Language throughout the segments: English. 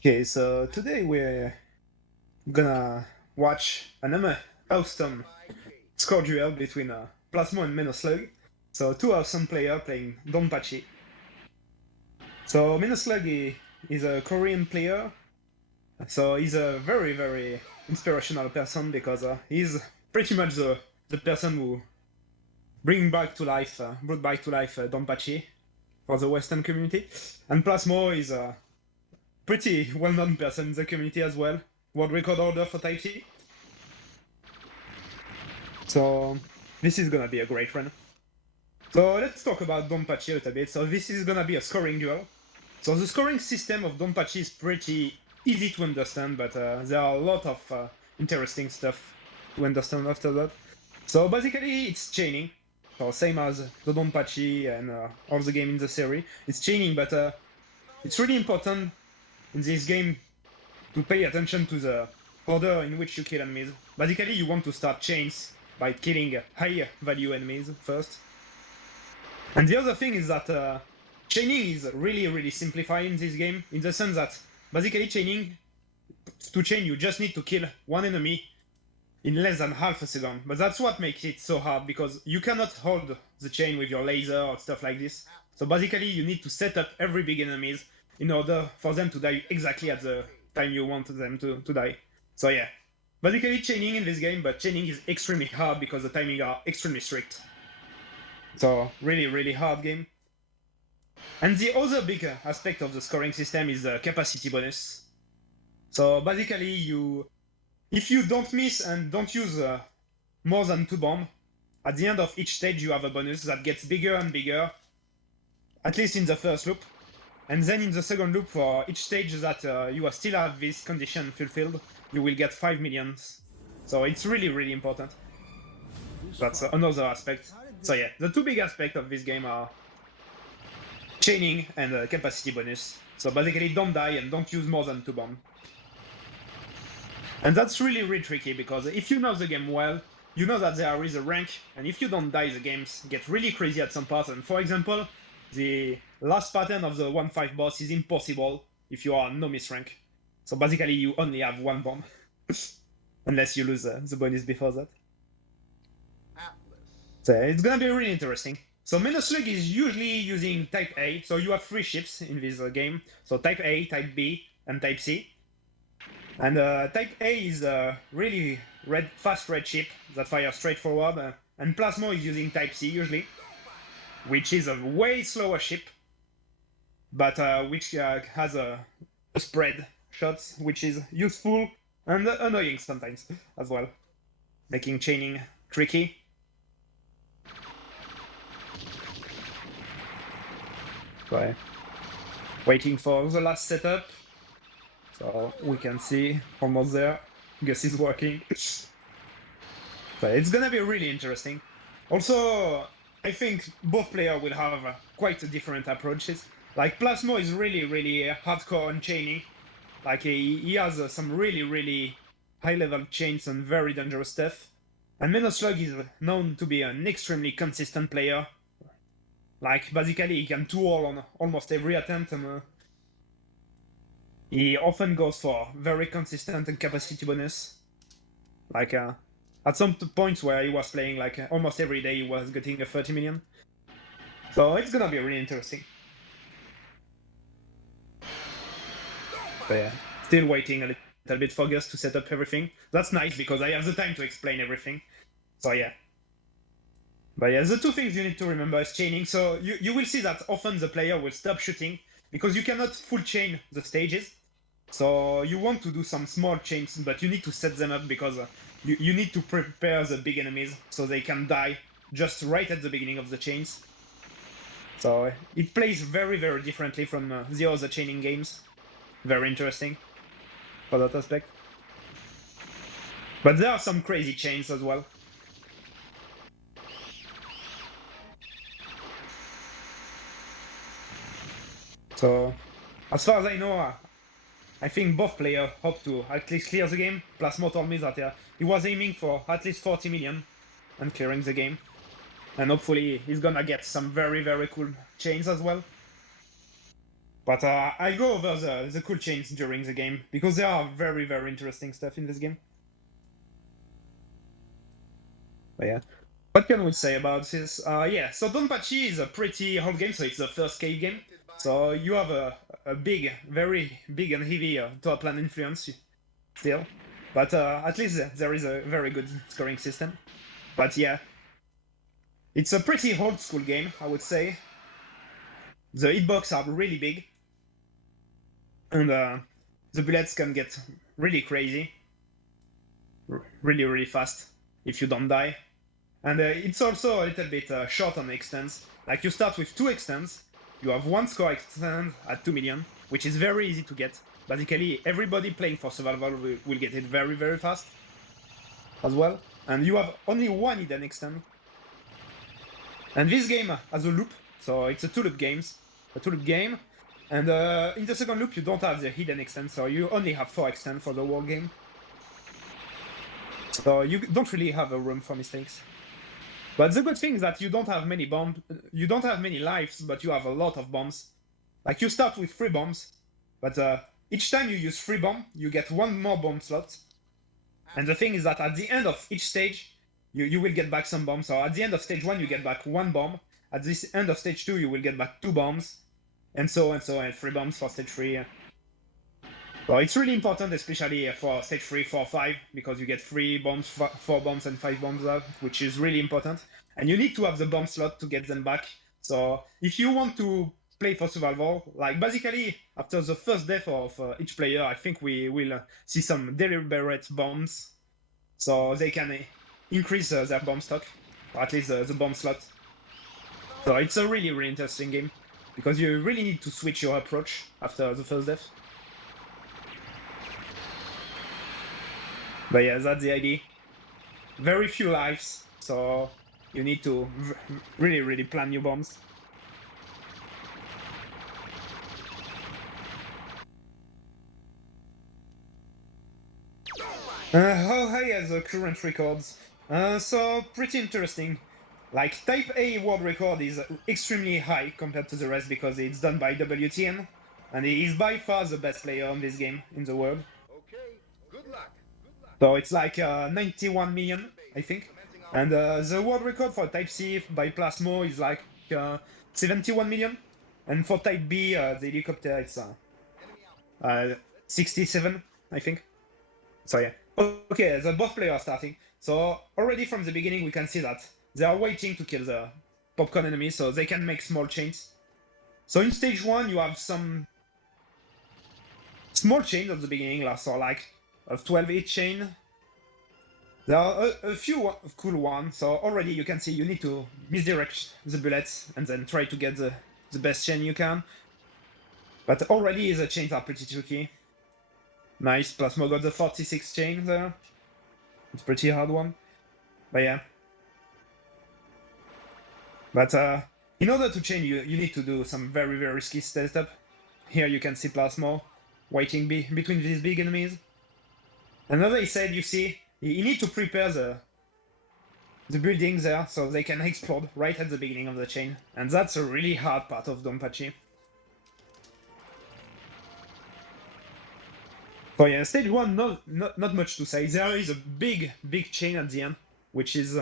Okay, so today we're gonna watch an awesome score duel between Plasmo and menoslug. So two awesome players playing Donpachi. So menoslug is a Korean player. So he's a very inspirational person because he's pretty much the person who brought back to life Donpachi for the Western community. And Plasmo is a pretty well-known person in the community as well. World record holder for Type C. So this is gonna be a great run. So let's talk about Donpachi a little bit. So this is gonna be a scoring duel. So the scoring system of Donpachi is pretty easy to understand, but there are a lot of interesting stuff to understand after that. So basically, it's chaining. So same as the Donpachi and all the game in the series. It's chaining, but it's really important in this game to pay attention to the order in which you kill enemies. Basically, you want to start chains by killing high value enemies first. And the other thing is that chaining is really simplified in this game, in the sense that basically chaining, to chain you just need to kill one enemy in less than half a second. But that's what makes it so hard, because you cannot hold the chain with your laser or stuff like this. So basically you need to set up every big enemies in order for them to die exactly at the time you want them to die. So yeah, basically chaining in this game, but chaining is extremely hard because the timing are extremely strict. So really hard game. And the other big aspect of the scoring system is the capacity bonus. So basically, if you don't miss and don't use more than 2 bombs, at the end of each stage you have a bonus that gets bigger and bigger, at least in the first loop. And then in the second loop, for each stage that you still have this condition fulfilled, you will get 5 millions. So it's really important. That's another aspect. So yeah, the two big aspects of this game are chaining and capacity bonus. So basically, don't die and don't use more than 2 bombs. And that's really tricky, because if you know the game well, you know that there is a rank, and if you don't die, the games get really crazy at some parts. And for example, the last pattern of the 1-5 boss is impossible if you are no miss rank. So basically, you only have 1 bomb, unless you lose the bonus before that. So it's gonna be really interesting. So menoslug is usually using Type A, so you have 3 ships in this game. So Type A, Type B, and Type C. And Type A is a really fast red ship that fires straight forward, and Plasmo is using Type C usually, which is a way slower ship, but which has a spread shots, which is useful and annoying sometimes as well, making chaining tricky. So, waiting for the last setup, so we can see almost there. Guess is working. So it's gonna be really interesting. Also, I think both players will have quite different approaches. Like Plasmo is really hardcore on chaining. Like he has some really high level chains and very dangerous stuff. And menoslug is known to be an extremely consistent player. Like basically he can 2-all on almost every attempt, and he often goes for very consistent and capacity bonus. Like at some points where he was playing like almost every day, he was getting a 30 million. So it's gonna be really interesting. But yeah, still waiting a little bit for Gus to set up everything. That's nice because I have the time to explain everything. So yeah. But yeah, the two things you need to remember is chaining. So you will see that often the player will stop shooting because you cannot full chain the stages. So you want to do some small chains, but you need to set them up because you need to prepare the big enemies so they can die just right at the beginning of the chains. So it plays very differently from the other chaining games. Very interesting for that aspect. But there are some crazy chains as well. So as far as I know, I think both players hope to at least clear the game. Plasmo told me that he was aiming for at least 40 million and clearing the game. And hopefully he's gonna get some very cool chains as well. But I'll go over the cool chains during the game, because there are very, very interesting stuff in this game. But yeah. What can we say about this? Yeah, so Donpachi is a pretty old game, so it's the first cave game. So you have a big, very big and heavy top lane influence still. But at least there is a very good scoring system. But yeah, it's a pretty old school game, I would say. The hitbox are really big, and the bullets can get really crazy, really, really fast if you don't die. And it's also a little bit short on extends. Like you start with 2 extends, you have 1 score extend at 2 million, which is very easy to get. Basically, everybody playing for survival will get it very, very fast as well. And you have only 1 hidden extend. And this game has a loop, so it's a 2-loop game. And in the second loop, you don't have the hidden extend, so you only have 4 extend for the whole game. So you don't really have a room for mistakes. But the good thing is that you don't have many bombs, you don't have many lives, but you have a lot of bombs. Like you start with 3 bombs, but each time you use 3 bomb, you get 1 more bomb slot. And the thing is that at the end of each stage, you will get back some bombs. So at the end of stage 1, you get back 1 bomb. At this end of stage 2, you will get back 2 bombs. And so and so, and 3 bombs for stage 3. So it's really important, especially for stage 3, 4, 5, because you get 3 bombs, 4 bombs, and 5 bombs out, which is really important. And you need to have the bomb slot to get them back. So if you want to play for survival, like basically after the first death of each player, I think we will see some deliberate bombs, so they can increase their bomb stock, or at least the bomb slot. So it's a really, really interesting game, because you really need to switch your approach after the first death. But yeah, that's the idea. Very few lives, so you need to really, really plan your bombs. How high are the current records? So pretty interesting. Like Type A world record is extremely high compared to the rest because it's done by WTN, and he is by far the best player on this game in the world. Okay, good luck. So it's like 91 million, I think. And the world record for Type C by Plasmo is like 71 million. And for Type B, the helicopter, it's 67, I think. So yeah. Okay, the both players are starting. So already from the beginning, we can see that they are waiting to kill the popcorn enemy, so they can make small chains. So in stage 1, you have some small chains at the beginning, so like a 12 each chain. There are a few cool ones, so already you can see you need to misdirect the bullets and then try to get the best chain you can. But already the chains are pretty tricky. Nice, Plasmo got the 46 chain there. It's a pretty hard one. But yeah. But in order to chain, you need to do some very, very risky setup. Here you can see Plasmo waiting between these big enemies. And as I said, you see, you need to prepare the buildings there so they can explode right at the beginning of the chain. And that's a really hard part of Donpachi. So yeah, stage 1, not much to say. There is a big chain at the end, which is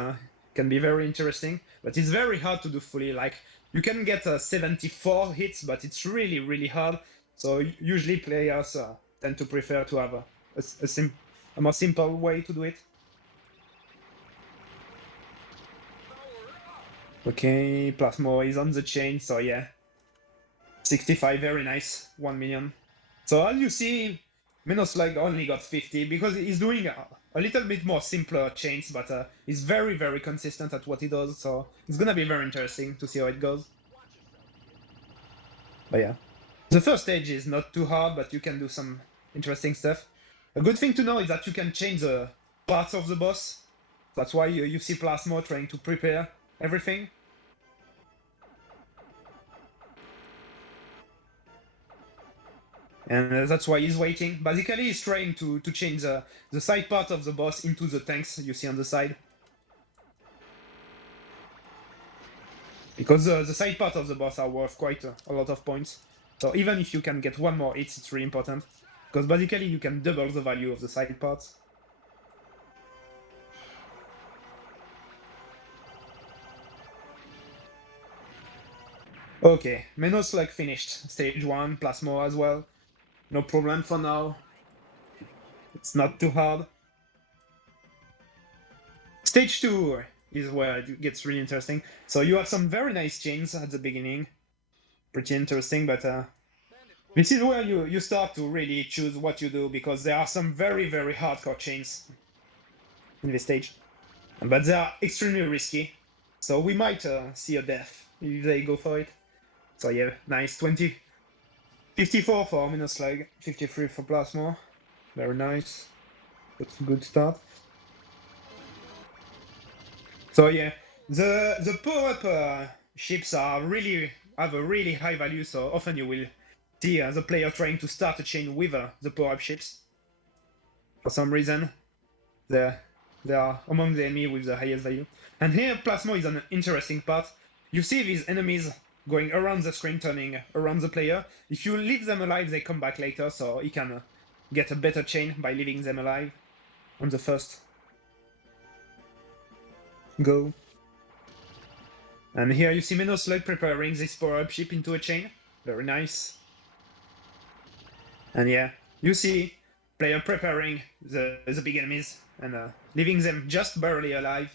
can be very interesting, but it's very hard to do fully. Like, you can get 74 hits, but it's really, really hard. So usually players tend to prefer to have a more simple way to do it. Okay, Plasmo is on the chain, so yeah. 65, very nice. 1 million. So as you see, menoslug only got 50 because he's doing a little bit more simpler chains, but he's very, very consistent at what he does, so it's gonna be very interesting to see how it goes. But yeah. The first stage is not too hard, but you can do some interesting stuff. A good thing to know is that you can change the parts of the boss. That's why you see Plasmo trying to prepare everything. And that's why he's waiting. Basically, he's trying to change the side part of the boss into the tanks you see on the side. Because the side part of the boss are worth quite a lot of points. So even if you can get one more hits, it's really important. Because basically you can double the value of the side parts. Okay, menoslug finished. Stage 1, Plasmo as well. No problem for now. It's not too hard. Stage 2 is where it gets really interesting. So you have some very nice chains at the beginning. Pretty interesting, but this is where you start to really choose what you do, because there are some very, very hardcore chains in this stage. But they are extremely risky. So we might see a death if they go for it. So yeah, nice. 54 for menoslug, 53 for Plasmo. Very nice. That's a good start. So yeah, the power-up ships are really have a really high value. So often you will see the player trying to start a chain with the power-up ships. For some reason, they they are among the enemy with the highest value. And here, Plasmo is an interesting part. You see these enemies going around the screen, turning around the player. If you leave them alive, they come back later, so he can get a better chain by leaving them alive on the first go. And here you see menoslug preparing this power-up ship into a chain. Very nice. And yeah, you see player preparing the big enemies and leaving them just barely alive,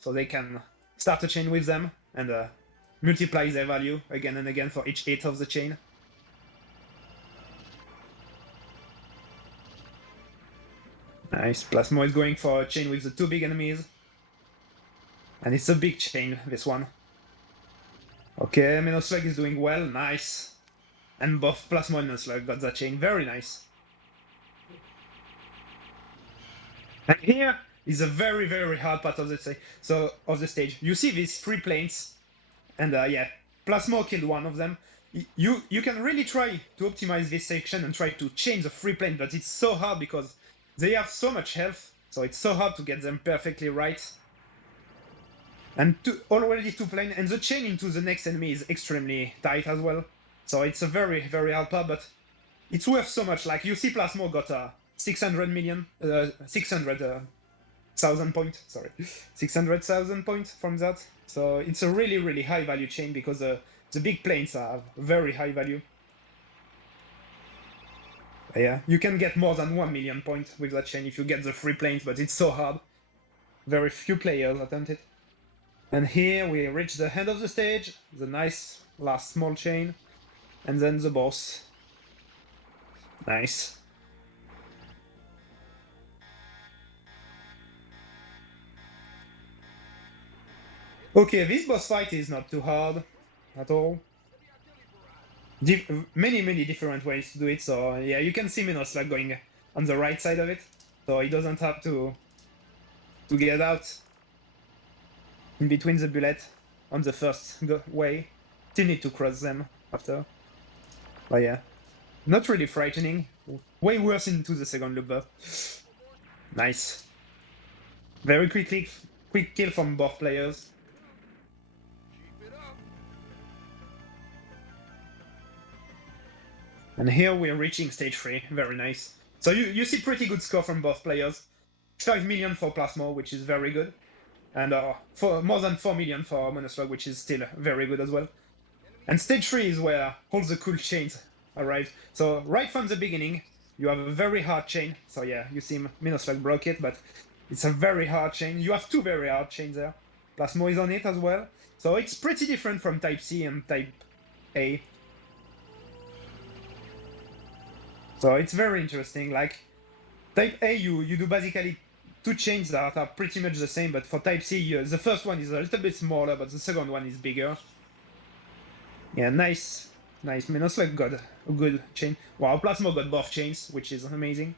so they can start a chain with them and multiply their value again and again for each hit of the chain. Nice. Plasmo is going for a chain with the two big enemies. And it's a big chain, this one. Okay, menoslug is doing well. Nice. And both Plasmo and menoslug got that chain. Very nice. And here is a very, very hard part of the stage. You see these three planes, and yeah, Plasmo killed one of them. You can really try to optimize this section and try to change the free plane, but it's so hard because they have so much health, so it's so hard to get them perfectly right. And already two plane, and the chain into the next enemy is extremely tight as well. So it's a very, very hard part, but it's worth so much. Like you see, Plasmo got a 600,000 point, sorry, 600,000 points from that. So it's a really, really high value chain because the big planes have very high value. Yeah, you can get more than 1 million points with that chain if you get the free planes, but it's so hard. Very few players attempt it. And here we reach the end of the stage, the nice last small chain, and then the boss. Nice. Okay, this boss fight is not too hard at all. Many different ways to do it, so yeah, you can see menoslug going on the right side of it, so he doesn't have to get out in between the bullet on the first way. Still need to cross them after. But yeah, not really frightening. Way worse into the second loop though. Nice. Very quick kill from both players. Keep it up. And here we're reaching stage 3, very nice. So you see pretty good score from both players. 5 million for Plasmo, which is very good. And for more than 4 million for menoslug, which is still very good as well. And stage 3 is where all the cool chains arrive. So right from the beginning, you have a very hard chain. So yeah, you see menoslug broke it, but it's a very hard chain. You have two very hard chains there. Plasmo is on it as well. So it's pretty different from Type C and Type A. So it's very interesting. Like Type A, you do basically two chains that are pretty much the same, but for Type C, the first one is a little bit smaller, but the second one is bigger. Yeah, nice. Menoslug got a good chain. Wow, Plasmo got both chains, which is amazing.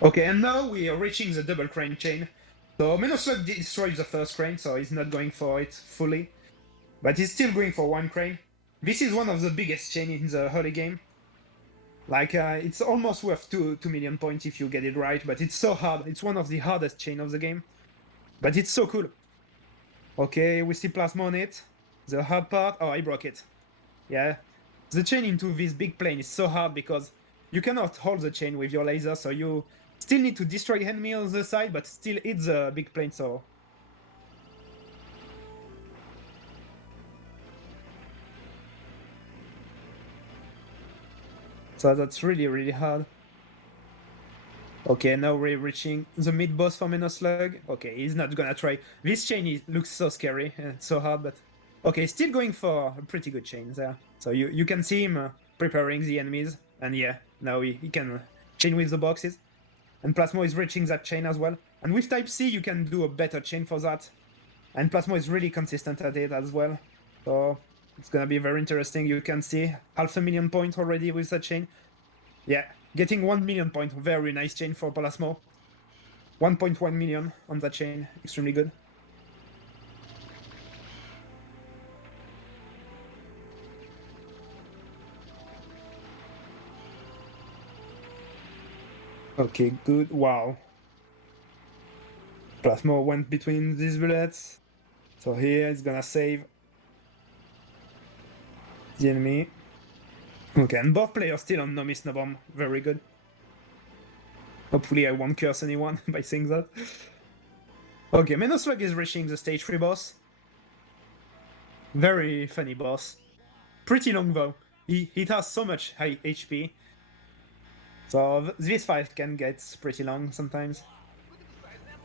Okay, and now we are reaching the double crane chain. So menoslug destroyed the first crane, so he's not going for it fully. But he's still going for one crane. This is one of the biggest chain in the early game. Like, it's almost worth 2 million points if you get it right, but it's so hard. It's one of the hardest chain of the game. But it's so cool. Okay, we see Plasmo on it. The hard part... Oh, I broke it. Yeah. The chain into this big plane is so hard because you cannot hold the chain with your laser, so you still need to destroy enemy on the side, but still hit the big plane, so... So that's really, really hard. Okay, now we're reaching the mid-boss for menoslug. Okay, he's not gonna try. This chain looks so scary and so hard, but... Okay, still going for a pretty good chain there. So you can see him preparing the enemies, and yeah, now he can chain with the boxes. And Plasmo is reaching that chain as well. And with Type C, you can do a better chain for that. And Plasmo is really consistent at it as well. So it's gonna be very interesting. You can see 500,000 points already with that chain. Yeah, getting 1 million point. Very nice chain for Plasmo. 1.1 million on that chain. Extremely good. Okay, good. Wow. Plasmo went between these bullets. So here it's gonna save the enemy. Okay, and both players still on no miss no bomb. Very good. Hopefully I won't curse anyone by saying that. Okay, Menoslug is reaching the stage 3 boss. Very funny boss. Pretty long though. He has so much high HP. So this fight can get pretty long sometimes.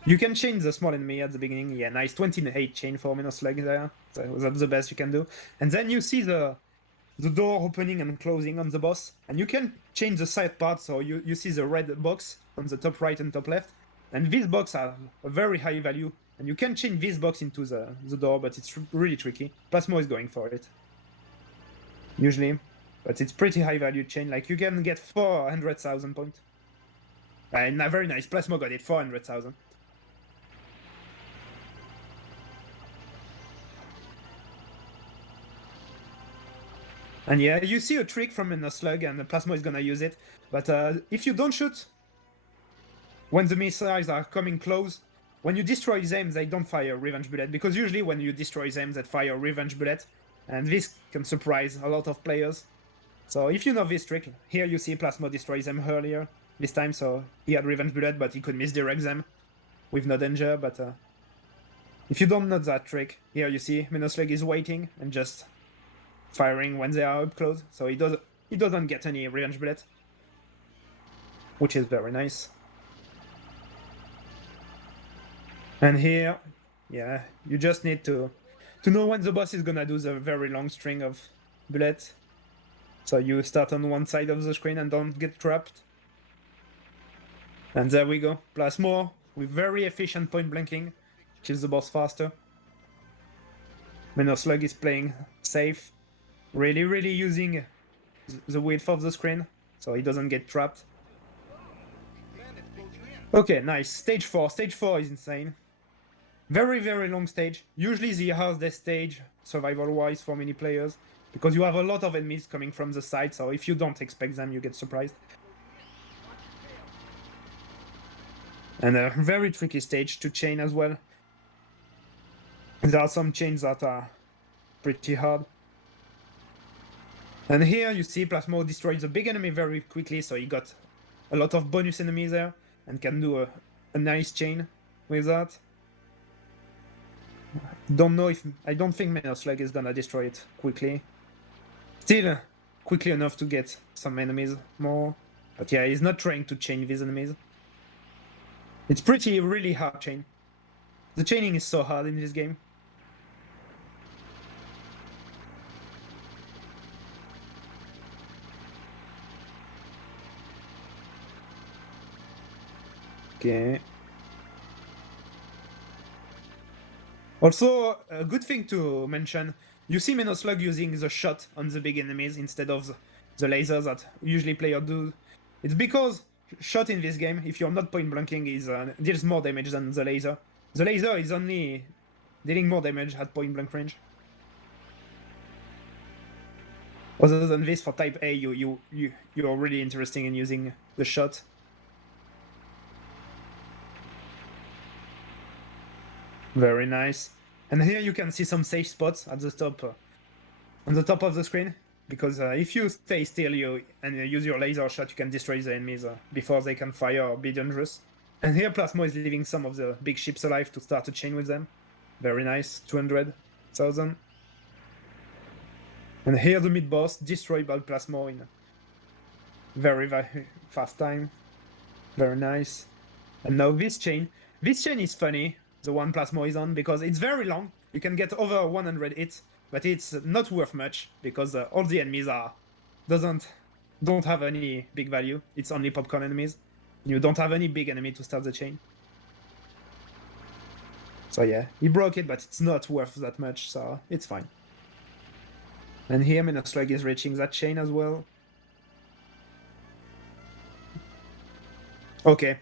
You can chain the small enemy at the beginning. Yeah, nice 28 chain for Menoslug there. So that's the best you can do. And then you see the door opening and closing on the boss. And you can change the side part, so you see the red box on the top right and top left. And these boxes are a very high value. And you can change this box into the door, but it's really tricky. Plasmo is going for it. Usually. But it's pretty high value chain. Like you can get 400,000 points. And very nice. Plasmo got it, 400,000. And yeah, you see a trick from menoslug, and the Plasmo is gonna use it. But if you don't shoot when the missiles are coming close, when you destroy them, they don't fire revenge bullet. Because usually when you destroy them, they fire revenge bullet. And this can surprise a lot of players. So if you know this trick, here you see Plasmo destroy them earlier this time. So he had revenge bullet, but he could misdirect them with no danger. But if you don't know that trick, here you see menoslug is waiting and just firing when they are up close, so he doesn't get any revenge bullet, which is very nice. And here, yeah, you just need to know when the boss is gonna do the very long string of bullets. So you start on one side of the screen and don't get trapped. And there we go, Plasmo with very efficient point blanking, kills the boss faster. Menoslug is playing safe, really using the width of the screen, so he doesn't get trapped. Okay, nice. Stage 4. Stage 4 is insane. Very long stage. Usually the hardest stage, survival-wise, for many players. Because you have a lot of enemies coming from the side, so if you don't expect them, you get surprised. And a very tricky stage to chain as well. There are some chains that are pretty hard. And here you see Plasmo destroys the big enemy very quickly, so he got a lot of bonus enemies there and can do a nice chain with that. I don't think menoslug is gonna destroy it quickly. Still quickly enough to get some enemies more. But yeah, he's not trying to chain these enemies. It's really hard chain. The chaining is so hard in this game. Okay. Also, a good thing to mention, you see Menoslug using the shot on the big enemies instead of the laser that usually players do. It's because shot in this game, if you're not point blanking, deals more damage than the laser. The laser is only dealing more damage at point blank range. Other than this, for type A, you're really interested in using the shot. Very nice. And here you can see some safe spots at the top, on the top of the screen, because if you stay still and use your laser shot, you can destroy the enemies before they can fire or be dangerous. And here Plasmo is leaving some of the big ships alive to start a chain with them. Very nice, 200,000. And here the mid boss destroyed by Plasmo in a very, very fast time. Very nice. And now this chain. This chain is funny, the one Plasmo is on, because it's very long. You can get over 100 hits, but it's not worth much because all the enemies don't have any big value. It's only popcorn enemies. You don't have any big enemy to start the chain. So yeah, he broke it, but it's not worth that much, so it's fine. And here menoslug is reaching that chain as well. Okay.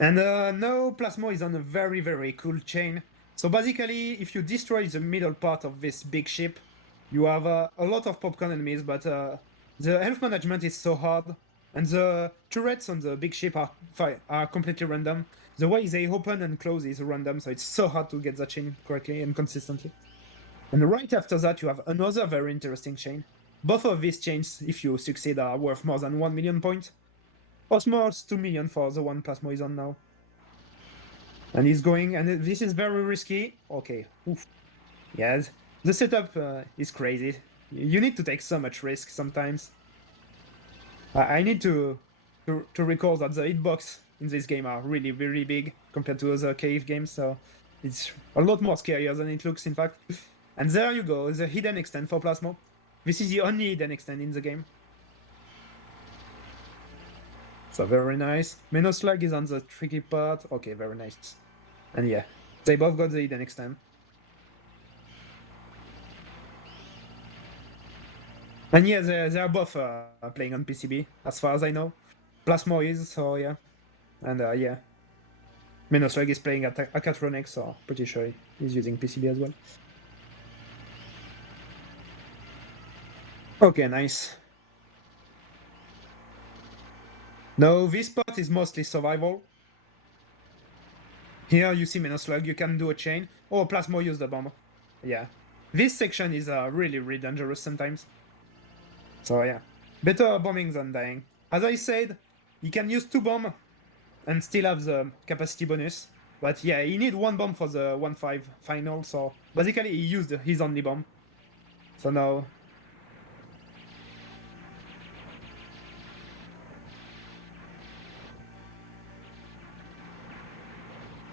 And now Plasmo is on a very, very cool chain. So basically, if you destroy the middle part of this big ship, you have a lot of popcorn enemies, but the health management is so hard, and the turrets on the big ship are completely random. The way they open and close is random, so it's so hard to get that chain correctly and consistently. And right after that, you have another very interesting chain. Both of these chains, if you succeed, are worth more than 1 million points. Osmos 2 million for the one Plasmo is on now. And he's going, and this is very risky. Okay, oof. Yes, the setup is crazy. You need to take so much risk sometimes. I need to recall that the hitbox in this game are really, really big compared to other cave games, so it's a lot more scarier than it looks, in fact. And there you go, the hidden extend for Plasmo. This is the only hidden extend in the game. So very nice. Menoslug is on the tricky part. Okay, very nice. And yeah, they both got the hidden extend. And yeah, they are both playing on PCB, as far as I know. Plasmo is, so yeah. And yeah. Menoslug is playing at Acatronics, so pretty sure he's using PCB as well. Okay, nice. Now, this part is mostly survival. Here you see Menoslug, you can do a chain. Oh, Plasmo used the bomb. Yeah. This section is really, really dangerous sometimes. So yeah. Better bombing than dying. As I said, you can use 2 bombs and still have the capacity bonus. But yeah, he need 1 bomb for the 1-5 final, so basically he used his only bomb. So now...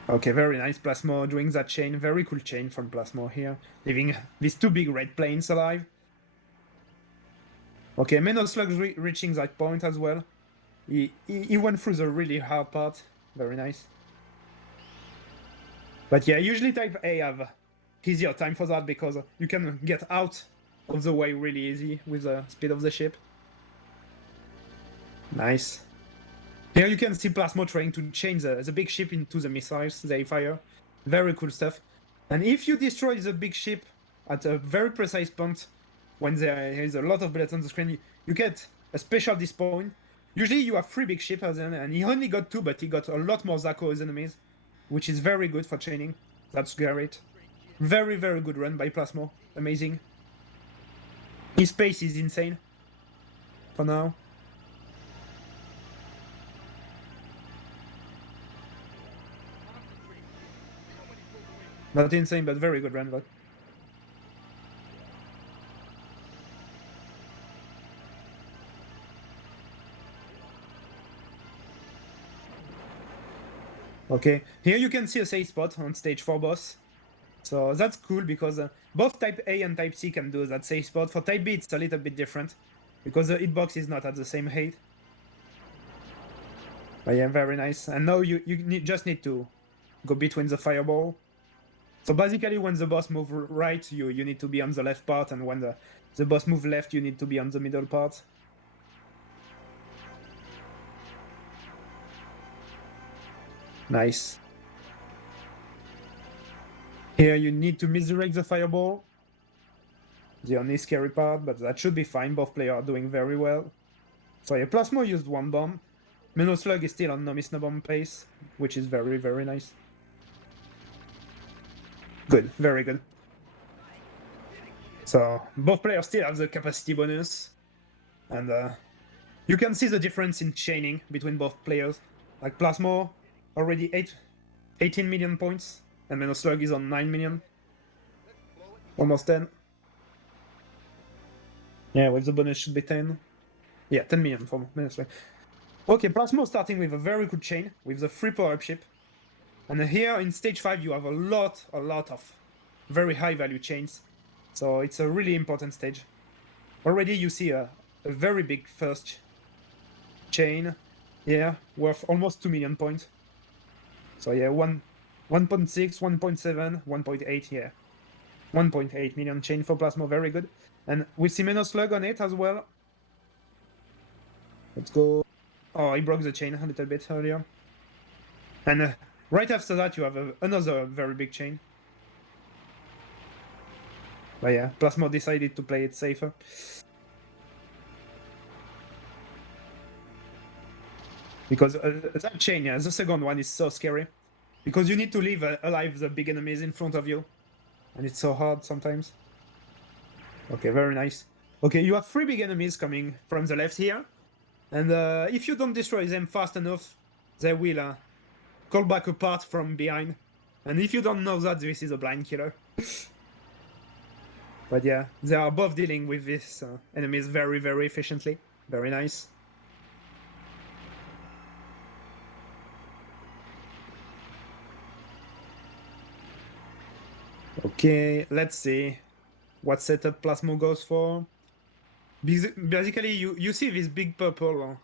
Okay, very nice Plasmo doing that chain. Very cool chain from Plasmo here. Leaving these 2 big red planes alive. Okay, menoslug reaching that point as well. He went through the really hard part. Very nice. But yeah, usually type A have easier time for that because you can get out of the way really easy with the speed of the ship. Nice. Here you can see Plasmo trying to change the big ship into the missiles they fire. Very cool stuff. And if you destroy the big ship at a very precise point, when there is a lot of bullets on the screen, you get a special despawn. Usually you have 3 big ships, and he only got 2, but he got a lot more Zako as enemies, which is very good for chaining. That's great. Very, very good run by Plasmo. Amazing. His pace is insane. For now. Not insane, but very good run. But... Okay, here you can see a safe spot on stage 4 boss. So that's cool because both type A and type C can do that safe spot. For type B it's a little bit different because the hitbox is not at the same height. But yeah, very nice. And now you just need to go between the fireball. So basically when the boss moves right, you need to be on the left part, and when the boss moves left, you need to be on the middle part. Nice. Here you need to misdirect the fireball. The only scary part, but that should be fine. Both players are doing very well. So yeah, Plasmo used 1 bomb. Menoslug is still on no miss no bomb pace, which is very, very nice. Good, very good. So both players still have the capacity bonus, and you can see the difference in chaining between both players. Like Plasmo, already 18 million points, and Menoslug is on 9 million, almost 10. Yeah, with the bonus should be 10. Yeah, 10 million for Menoslug. Okay, Plasmo starting with a very good chain, with the free power-up ship. And here in stage 5 you have a lot of very high value chains. So it's a really important stage. Already you see a very big first chain here, worth almost 2 million points. So yeah, 1.6, 1.7, 1.8 here. 1.8 million chain for Plasmo, very good. And we see menoslug on it as well. Let's go. Oh, he broke the chain a little bit earlier. And right after that you have another very big chain. But yeah, Plasmo decided to play it safer. Because that chain, yeah, the second one is so scary. Because you need to leave alive the big enemies in front of you. And it's so hard sometimes. Okay, very nice. Okay, you have 3 big enemies coming from the left here. And if you don't destroy them fast enough, they will call back a part from behind. And if you don't know that, this is a blind killer. But yeah, they are both dealing with these enemies very, very efficiently. Very nice. Okay, let's see what setup Plasmo goes for. Basically, you see these big purple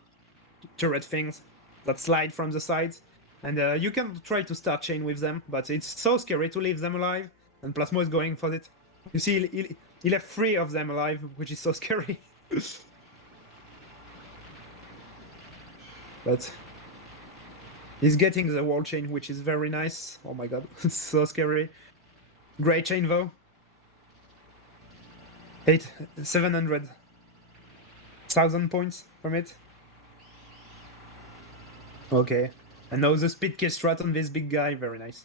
turret things that slide from the sides, and you can try to start chain with them, but it's so scary to leave them alive, and Plasmo is going for it. You see, he left 3 of them alive, which is so scary. But he's getting the wall chain, which is very nice. Oh my god, it's so scary. Great chain though. 700,000 points from it. Okay. And now the speed kill strat on this big guy, very nice.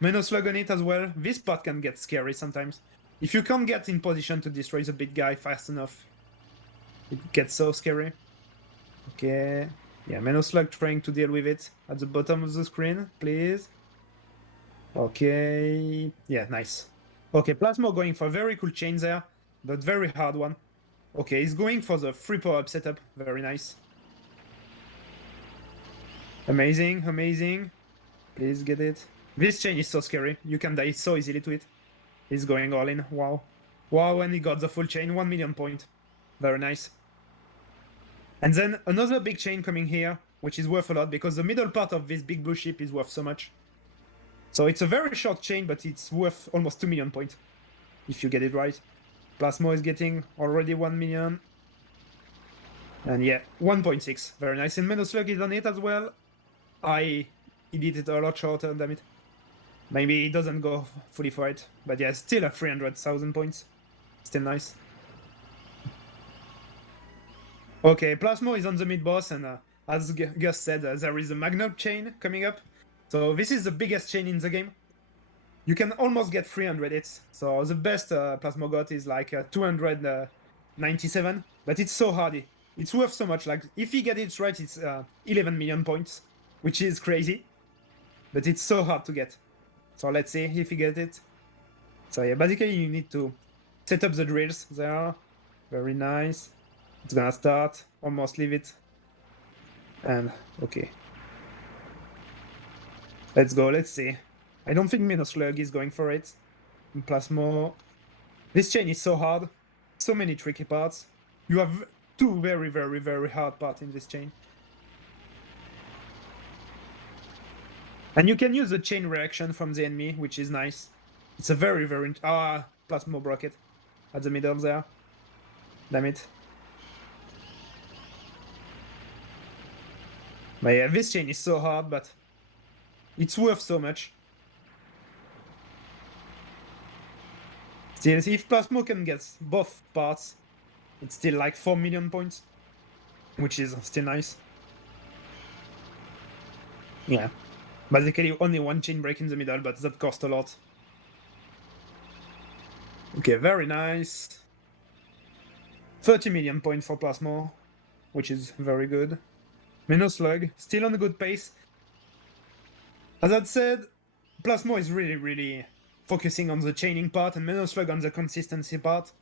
Menoslug on it as well. This part can get scary sometimes. If you can't get in position to destroy the big guy fast enough, it gets so scary. Okay. Yeah, Menoslug trying to deal with it at the bottom of the screen, please. Okay. Yeah, nice. Okay, Plasmo going for a very cool chain there, but very hard one. Okay, he's going for the free power-up setup. Very nice. Amazing, amazing. Please get it. This chain is so scary. You can die so easily to it. He's going all in. Wow. Wow, and he got the full chain. 1 million point. Very nice. And then another big chain coming here, which is worth a lot because the middle part of this big blue ship is worth so much. So it's a very short chain, but it's worth almost 2 million points. If you get it right. Plasmo is getting already 1 million. And yeah, 1.6. Very nice. And menoslug is on it as well. He did it a lot shorter, damn it. Maybe he doesn't go fully for it. But yeah, still a 300,000 points. Still nice. Okay, Plasmo is on the mid-boss, and as Gus said, there is a Magnet chain coming up. So this is the biggest chain in the game. You can almost get 300 hits. So the best Plasmo got is like 297, but it's so hardy. It's worth so much. Like, if he gets it right, it's 11 million points, which is crazy. But it's so hard to get. So let's see if he gets it. So yeah, basically you need to set up the drills there. Very nice. It's gonna start. Almost leave it. And okay. Let's go, let's see. I don't think Menoslug is going for it. Plasmo. This chain is so hard. So many tricky parts. You have 2 very, very, very hard parts in this chain. And you can use the chain reaction from the enemy, which is nice. It's a very, very... Plasmo broke it. At the middle there. Damn it. But yeah, this chain is so hard, but it's worth so much. Still, if Plasmo can get both parts, it's still like 4 million points, which is still nice. Yeah. Basically, only 1 chain break in the middle, but that cost a lot. Okay, very nice. 30 million points for Plasmo, which is very good. Menoslug, still on a good pace. As I said, Plasmo is really focusing on the chaining part and Menoslug on the consistency part.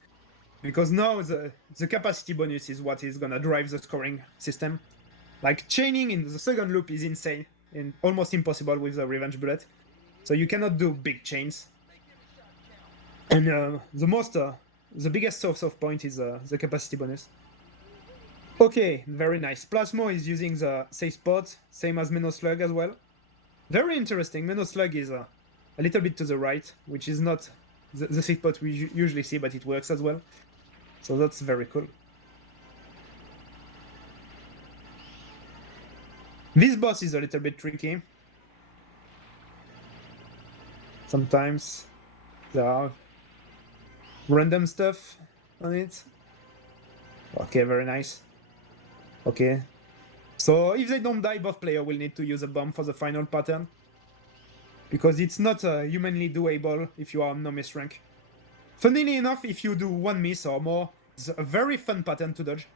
Because now the capacity bonus is what is gonna drive the scoring system. Like, chaining in the second loop is insane and almost impossible with the Revenge Bullet. So you cannot do big chains. And the biggest source of point is the capacity bonus. Okay, very nice. Plasmo is using the safe spot, same as Menoslug as well. Very interesting. Menoslug is a little bit to the right, which is not the safe spot we usually see, but it works as well. So that's very cool. This boss is a little bit tricky. Sometimes there are random stuff on it. Okay, very nice. Okay. So if they don't die, both players will need to use a bomb for the final pattern. Because it's not humanly doable if you are on no miss rank. Funnily enough, if you do one miss or more, it's a very fun pattern to dodge.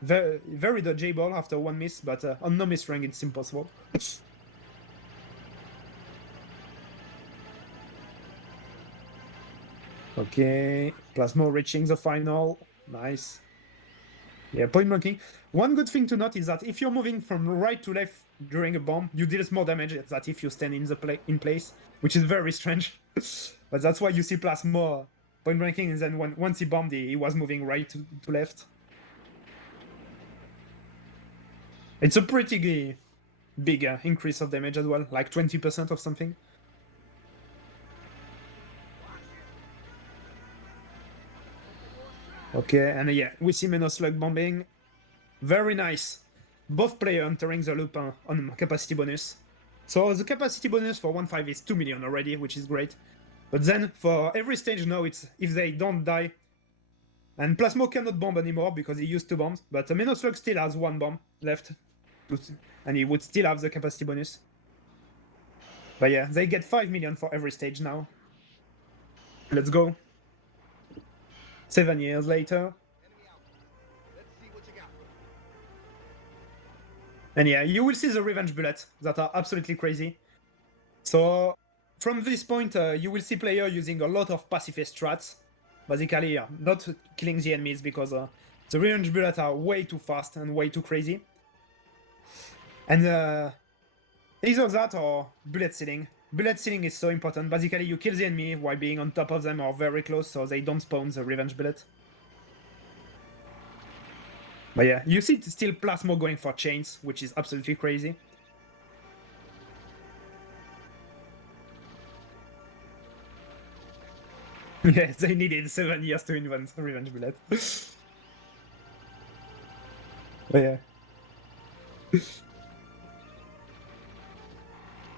Very dodgeable after one miss, but on no miss rank it's impossible. Okay, Plasmo reaching the final. Nice. Yeah, point blanking. One good thing to note is that if you're moving from right to left during a bomb, you deal more damage than if you stand in place, which is very strange. But that's why you see Plasmo point blanking, and then once he bombed, he was moving right to left. It's a pretty big increase of damage as well, like 20% or something. Okay, and yeah, we see menoslug bombing. Very nice. Both players entering the loop on capacity bonus. So the capacity bonus for 1-5 is 2 million already, which is great. But then for every stage now, it's if they don't die. And Plasmo cannot bomb anymore because he used 2 bombs, but Menoslug still has 1 bomb left. And he would still have the capacity bonus. But yeah, they get 5 million for every stage now. Let's go. 7 years later. And yeah, you will see the revenge bullets that are absolutely crazy. So from this point, you will see player using a lot of pacifist strats. Basically, not killing the enemies because the revenge bullets are way too fast and way too crazy. And either that or bullet sealing. Bullet sealing is so important. Basically, you kill the enemy while being on top of them or very close so they don't spawn the revenge bullet. But yeah, you see still Plasmo going for chains, which is absolutely crazy. Yeah, they needed 7 years to invent revenge bullet. But yeah.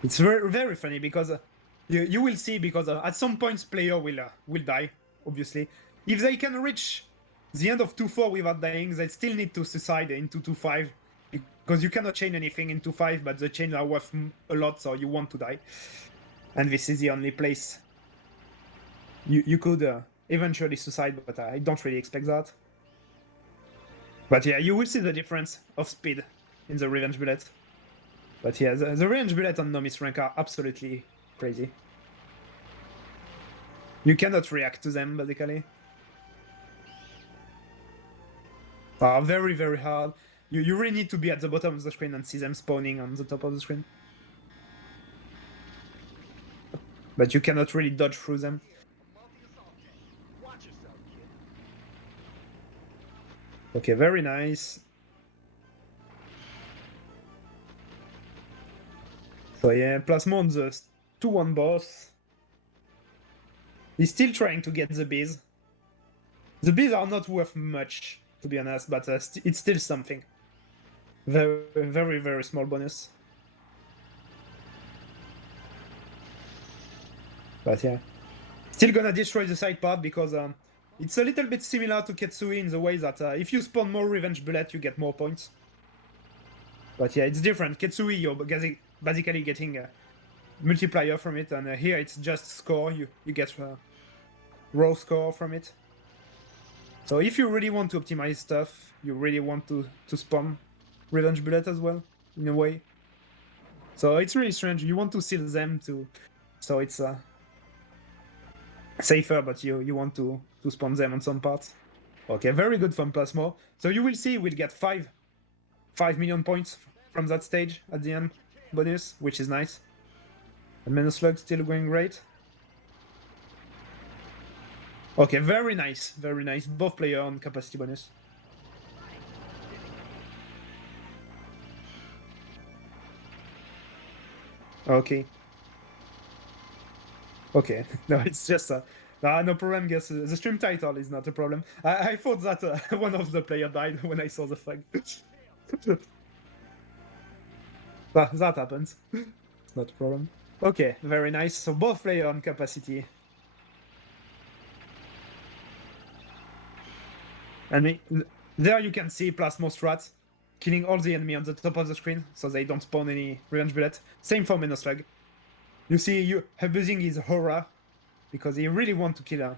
It's very funny because you will see because at some points player will die, obviously. If they can reach the end of 2-4 without dying, they still need to suicide into 2-5 because you cannot chain anything in 2-5, but the chains are worth a lot, so you want to die. And this is the only place you could eventually suicide, but I don't really expect that. But yeah, you will see the difference of speed in the revenge bullet. But yeah, the revenge bullet on Nomis rank are absolutely crazy. You cannot react to them, basically. Very hard. You really need to be at the bottom of the screen and see them spawning on the top of the screen. But you cannot really dodge through them. Okay, very nice. So yeah, Plasmo on the 2-1 boss. He's still trying to get the bees. The bees are not worth much, to be honest, but it's still something. Very small bonus. But yeah. Still gonna destroy the side part because it's a little bit similar to Ketsui in the way that if you spawn more revenge bullet, you get more points. But yeah, it's different. Ketsui, you're basically getting a multiplier from it, and here it's just score. You get raw score from it. So if you really want to optimize stuff, you really want to spam Revenge Bullet as well, in a way. So it's really strange. You want to seal them too, so it's safer, but you want to spawn them on some parts. Okay, very good from Plasmo. So you will see we'll get 5 million points from that stage at the end bonus, which is nice. And menoslug still going great. Okay, very nice, very nice. Both player on capacity bonus. Okay. Okay, no, it's just no problem. Guess the stream title is not a problem. I thought that one of the player died when I saw the flag. That happens. It's not a problem. Okay, very nice. So both player on capacity. And there you can see Plasmo strat, killing all the enemy on the top of the screen, so they don't spawn any revenge bullet. Same for menoslug. You see you abusing his aura, because he really want to kill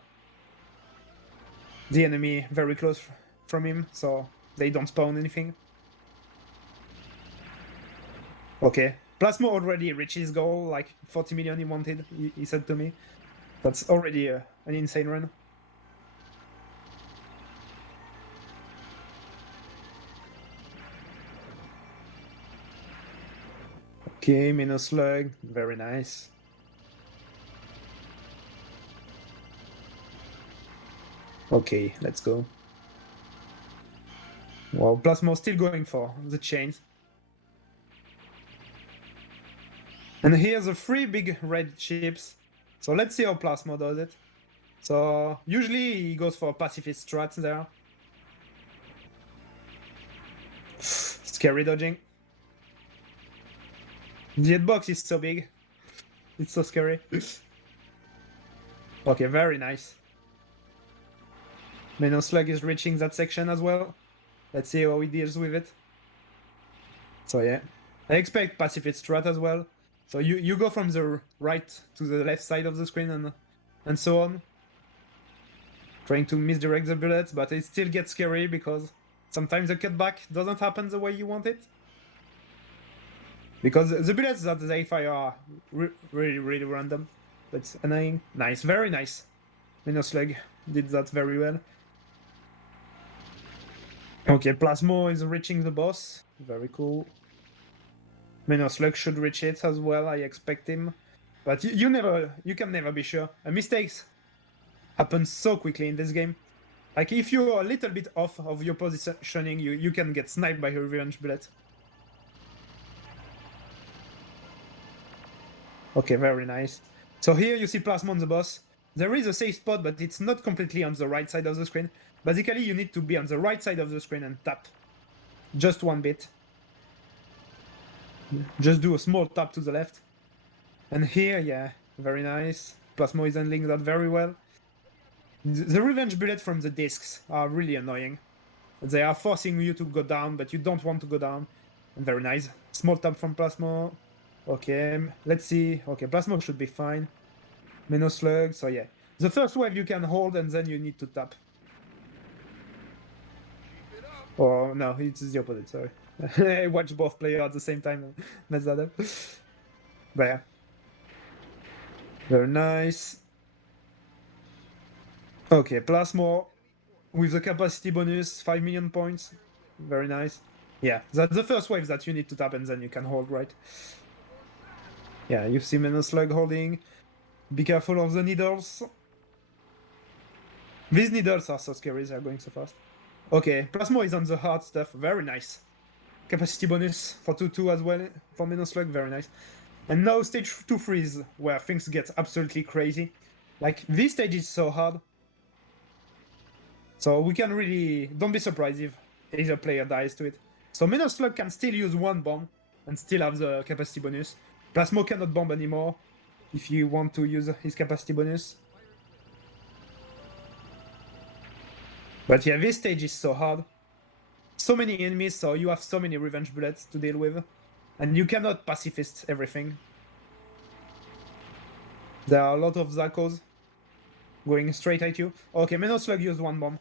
the enemy very close from him, so they don't spawn anything. Okay, Plasmo already reached his goal, like 40 million he wanted, he said to me. That's already an insane run. Okay, menoslug, very nice. Okay, let's go. Well, Plasmo still going for the chains. And here's the 3 big red chips. So let's see how Plasmo does it. So usually he goes for pacifist strats there. Scary dodging. The hitbox is so big. It's so scary. Okay, very nice. Menoslug is reaching that section as well. Let's see how he deals with it. So yeah, I expect pacifist strat as well. So you go from the right to the left side of the screen and so on. Trying to misdirect the bullets, but it still gets scary because sometimes the cutback doesn't happen the way you want it. Because the bullets that they fire are really random. That's annoying. Nice, very nice. Menoslug did that very well. Okay, Plasmo is reaching the boss. Very cool. Menoslug should reach it as well, I expect him. But you can never be sure. Mistakes happen so quickly in this game. Like, if you're a little bit off of your positioning, you can get sniped by a revenge bullet. Okay, very nice. So here you see Plasmo on the boss. There is a safe spot, but it's not completely on the right side of the screen. Basically, you need to be on the right side of the screen and tap. Just one bit. Just do a small tap to the left. And here, yeah, very nice. Plasmo is handling that very well. The revenge bullets from the discs are really annoying. They are forcing you to go down, but you don't want to go down. And very nice. Small tap from Plasmo. Okay, let's see. Okay, Plasmo should be fine. Menoslug, so yeah. The first wave you can hold and then you need to tap. Oh, no, it's the opposite, sorry. I watched both players at the same time and messed that up. But yeah. Very nice. Okay, Plasmo with the capacity bonus, 5 million points. Very nice. Yeah, that's the first wave that you need to tap and then you can hold, right? Yeah, you see Menoslug holding. Be careful of the needles. These needles are so scary, they're going so fast. Okay, Plasmo is on the hard stuff, very nice. Capacity bonus for 2-2 as well for Menoslug, very nice. And now stage 2 freeze, where things get absolutely crazy. Like, this stage is so hard. So we can really... Don't be surprised if either player dies to it. So Menoslug can still use one bomb and still have the capacity bonus. Plasmo cannot bomb anymore if you want to use his capacity bonus. But yeah, this stage is so hard. So many enemies, so you have so many revenge bullets to deal with. And you cannot pacifist everything. There are a lot of Zakos. going straight at you. Okay, menoslug used one bomb.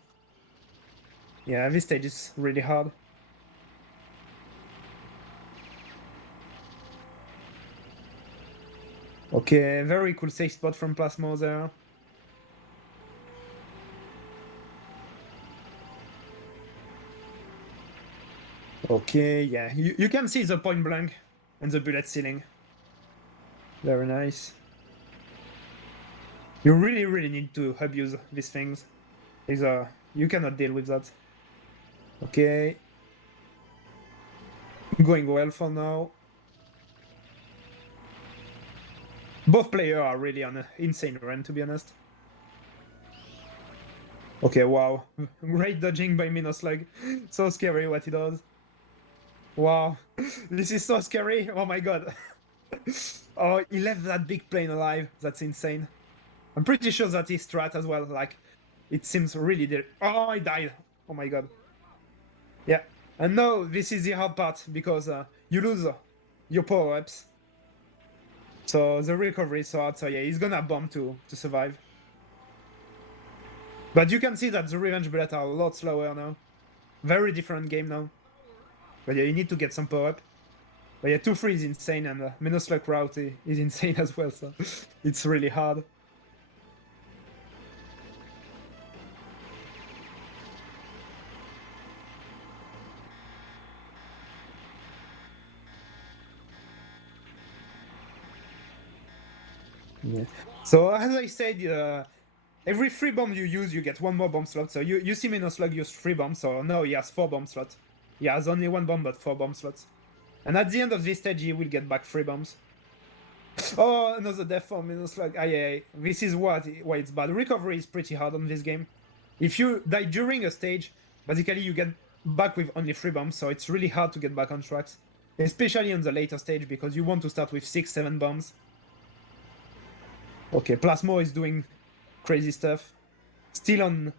Yeah, this stage is really hard. Okay, very cool safe spot from Plasmo there. Okay, yeah, you can see the point blank and the bullet ceiling. Very nice. You really need to abuse these things. You cannot deal with that. Okay. Going well for now. Both players are really on an insane run, to be honest. Okay, wow. Great dodging by menoslug. So scary what he does. Wow. This is so scary. Oh my god. Oh, he left that big plane alive. That's insane. I'm pretty sure that is strat as well. Like, it seems really there. Oh, I died. Oh my god. Yeah. And now this is the hard part because you lose your power-ups. So the recovery is so hard. So yeah, he's gonna bomb to survive. But you can see that the revenge bullets are a lot slower now. Very different game now. But yeah, you need to get some power-up. But yeah, 2-3 is insane, and menoslug route is insane as well. So it's really hard. Yeah. So as I said, every 3 bomb you use, you get 1 more bomb slot. So you see menoslug use 3 bombs, so now he has 4 bomb slots. He has only 1 bomb, but 4 bomb slots. And at the end of this stage, he will get back 3 bombs. Oh, another death for menoslug. Yeah. This is why it's bad. Recovery is pretty hard on this game. If you die during a stage, basically you get back with only 3 bombs, so it's really hard to get back on tracks. Especially on the later stage, because you want to start with 6-7 bombs. Okay, Plasmo is doing crazy stuff. Still on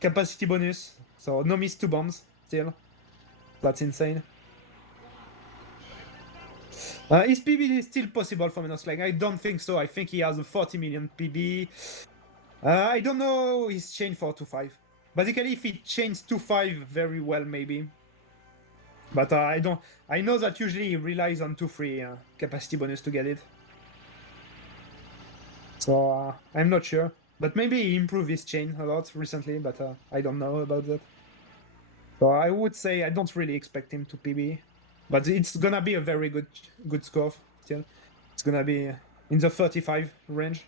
capacity bonus, so no miss 2 bombs still. That's insane. Is PB still possible for menoslug? I don't think so. I think he has a 40 million PB. I don't know his chain for 2-5. Basically, if he chains 2-5 very well, maybe. But I don't. I know that usually he relies on 2-3 capacity bonus to get it. So I'm not sure. But maybe he improved his chain a lot recently, but I don't know about that. So I would say I don't really expect him to PB. But it's gonna be a very good score still. It's gonna be in the 35 range.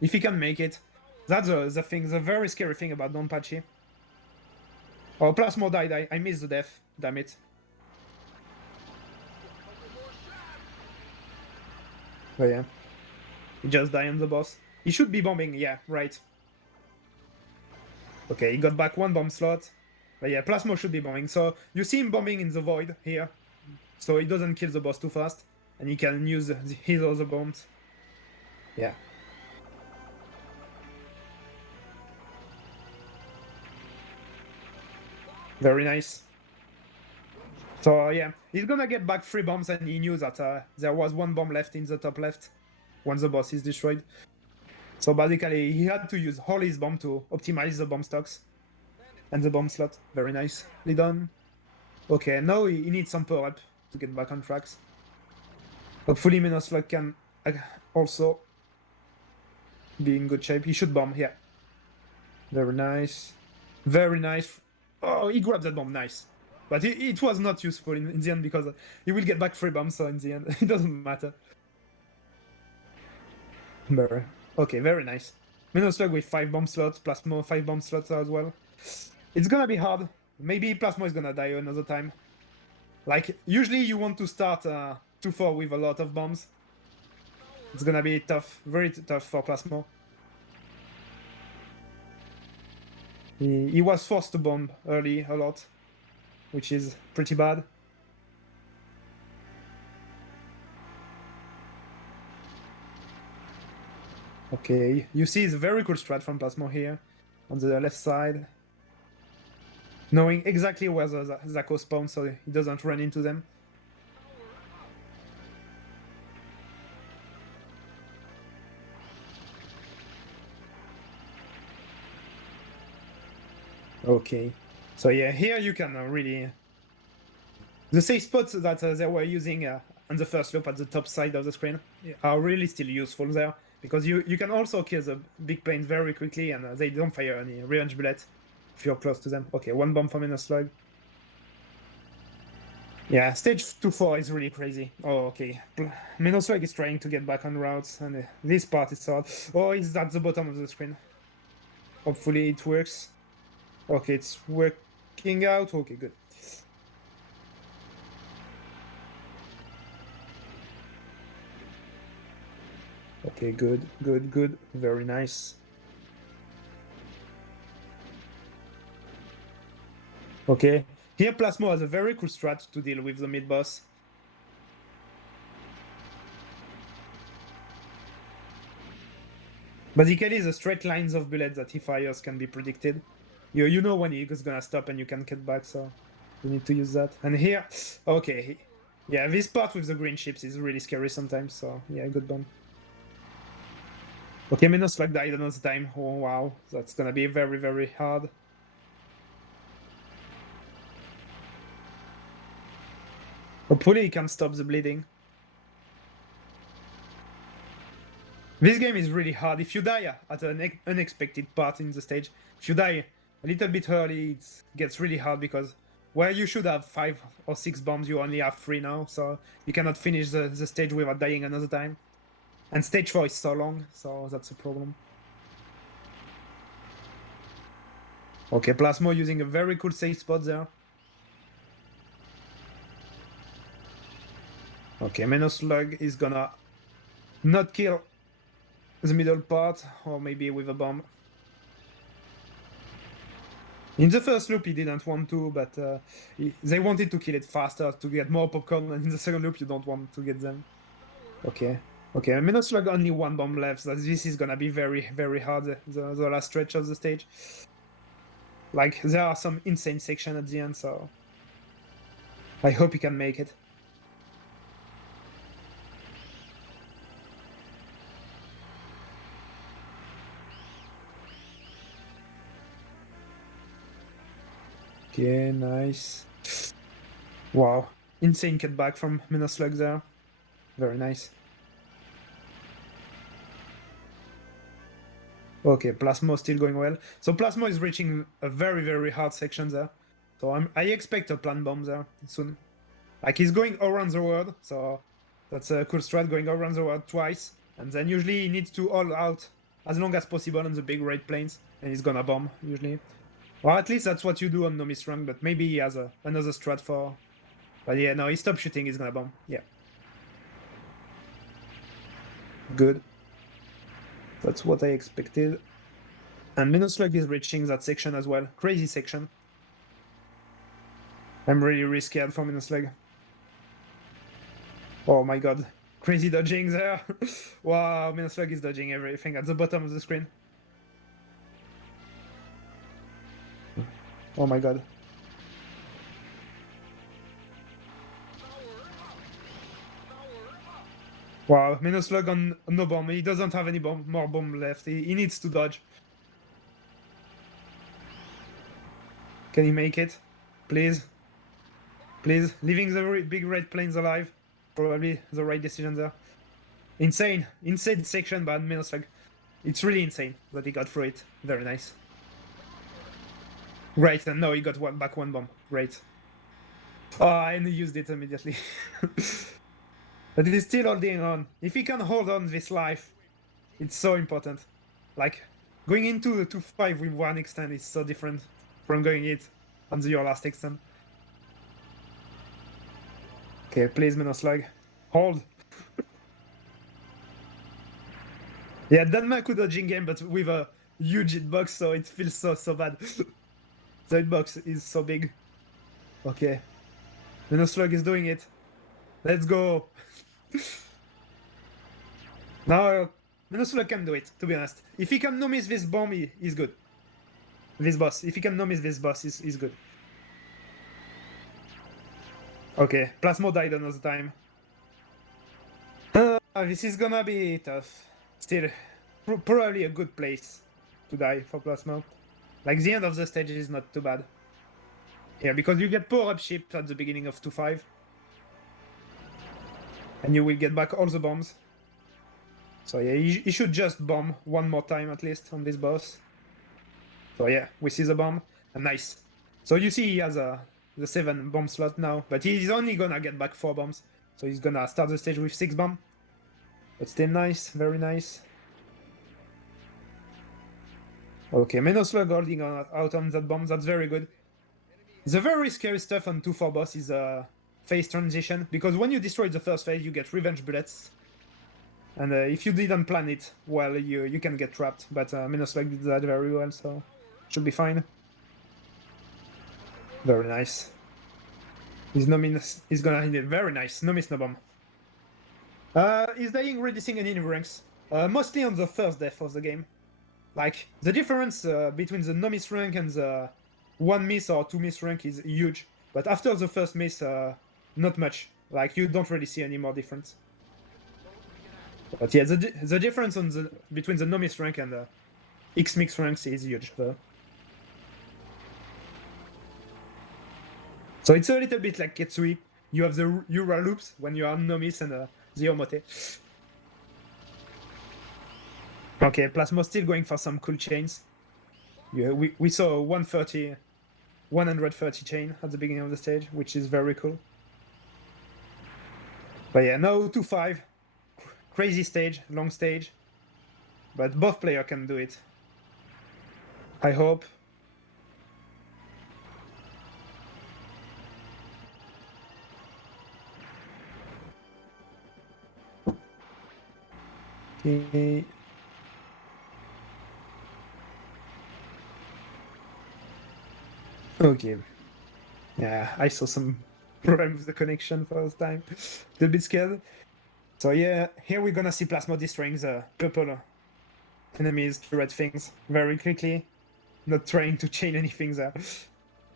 If he can make it. That's the thing, the very scary thing about Donpachi. Oh, Plasmo died. I missed the death. Damn it. Oh yeah. He just died on the boss. He should be bombing, yeah, right. Okay, he got back 1 bomb slot. But yeah, Plasmo should be bombing. So you see him bombing in the void here. So he doesn't kill the boss too fast. And he can use his other bombs. Yeah. Very nice. So yeah, he's gonna get back 3 bombs, and he knew that there was 1 bomb left in the top left once the boss is destroyed. So basically, he had to use all his bomb to optimize the bomb stocks and the bomb slot. Very nicely done. Okay, now he needs some power up to get back on tracks. Hopefully, menoslug can also be in good shape. He should bomb, yeah. Very nice. Very nice. Oh, he grabbed that bomb, nice. But it was not useful in the end because he will get back 3 bombs, so in the end, it doesn't matter. Very. Okay, very nice. Menoslug with 5 bomb slots, Plasmo 5 bomb slots as well. It's gonna be hard. Maybe Plasmo is gonna die another time. Like, usually you want to start 2-4 with a lot of bombs. It's gonna be tough, very tough for Plasmo. He was forced to bomb early a lot, which is pretty bad. Okay, you see it's a very cool strat from Plasmo here, on the left side. Knowing exactly where the Zako spawns so he doesn't run into them. Okay. So yeah, here you can really... The safe spots that they were using on the first loop at the top side of the screen are really still useful there, because you can also kill the big planes very quickly, and they don't fire any revenge bullets if you're close to them. Okay, one bomb from menoslug. Yeah, stage 2-4 is really crazy. Oh, okay. Menoslug is trying to get back on routes, and this part is hard. Oh, it's at the bottom of the screen. Hopefully it works. Okay, it's working out. Okay, good. Okay, good, good, good. Very nice. Okay, here Plasmo has a very cool strat to deal with the mid boss. Basically, the straight lines of bullets that he fires can be predicted. You know when he's gonna stop and you can cut back, so you need to use that. And here, okay, yeah, this part with the green chips is really scary sometimes, so yeah, good bomb. Okay, menoslug died another time. Oh wow, that's gonna be very, very hard. Hopefully he can stop the bleeding. This game is really hard. If you die at an unexpected part in the stage, if you die a little bit early, it gets really hard, because where you should have 5 or 6 bombs, you only have 3 now, so you cannot finish the stage without dying another time. And stage 4 is so long, so that's a problem. Okay, Plasmo using a very cool safe spot there. Okay, menoslug is gonna not kill the middle part, or maybe with a bomb. In the first loop, he didn't want to, but they wanted to kill it faster to get more popcorn, and in the second loop, you don't want to get them. Okay. Okay, menoslug only 1 bomb left, so this is gonna be very, very hard, the last stretch of the stage. Like, there are some insane section at the end, so I hope he can make it. Okay, nice. Wow, insane cutback from menoslug there. Very nice. Okay, Plasmo still going well. So Plasmo is reaching a very, very hard section there. So I expect a plant bomb there soon. Like, he's going around the world, so that's a cool strat, going around the world twice. And then usually he needs to all out as long as possible on the big red planes, and he's gonna bomb, usually. Or at least that's what you do on No Miss Run, but maybe he has another strat for... But yeah, no, he stopped shooting, he's gonna bomb. Yeah. Good. That's what I expected. And menoslug is reaching that section as well. Crazy section. I'm really scared for menoslug. Oh my god. Crazy dodging there. Wow, menoslug is dodging everything at the bottom of the screen. Oh my god. Wow, menoslug on no bomb. He doesn't have any more bomb left. He needs to dodge. Can he make it? Please. Please. Leaving the big red planes alive. Probably the right decision there. Insane. Insane section by menoslug. It's really insane that he got through it. Very nice. Great, and no, he got back 1 bomb. Great. Oh, and he used it immediately. But he's still holding on. If he can hold on this life, it's so important. Like, going into the 2-5 with 1 extend is so different from going it on your last extend. Okay, please, menoslug. Hold. Yeah, Denmark could dodging game, but with a huge hitbox, so it feels so bad. The hitbox is so big. Okay. Menoslug is doing it. Let's go. Now, menoslug can do it, to be honest. If he can no-miss this bomb, he's good. This boss. If he can no-miss this boss, he's good. Okay, Plasmo died another time. This is gonna be tough. Still, probably a good place to die for Plasmo. Like the end of the stage is not too bad. Yeah, because you get power up ship at the beginning of 2-5. And you will get back all the bombs. So yeah, he should just bomb one more time at least on this boss. So yeah, we see the bomb. And nice. So you see he has the 7 bomb slot now, but he's only gonna get back 4 bombs. So he's gonna start the stage with 6 bomb. But still nice, very nice. Okay, menoslug holding out on that bomb, that's very good. The very scary stuff on 2-4 boss is phase transition, because when you destroy the first phase, you get revenge bullets. And if you didn't plan it well, you can get trapped. But menoslug did that very well, so should be fine. Very nice. He's gonna hit it. Very nice. No miss, no bomb. He's dying reducing any ranks. Mostly on the first death of the game. Like, the difference between the no miss rank and the 1 miss or 2 miss rank is huge. But after the first miss, not much. Like, you don't really see any more difference. But yeah, the difference on between the no miss rank and the X mix ranks is huge, though. So it's a little bit like Ketsui. You have the Ura loops when you are no miss and the Omote. Okay, Plasmo still going for some cool chains. Yeah, we saw 130 chain at the beginning of the stage, which is very cool. But yeah, no 2-5. Crazy stage, long stage. But both players can do it. I hope. Okay. Okay. Yeah, I saw some problem with the connection first time. A bit scared. So yeah, here we're gonna see Plasmo destroying the purple enemies to red things very quickly. Not trying to chain anything there.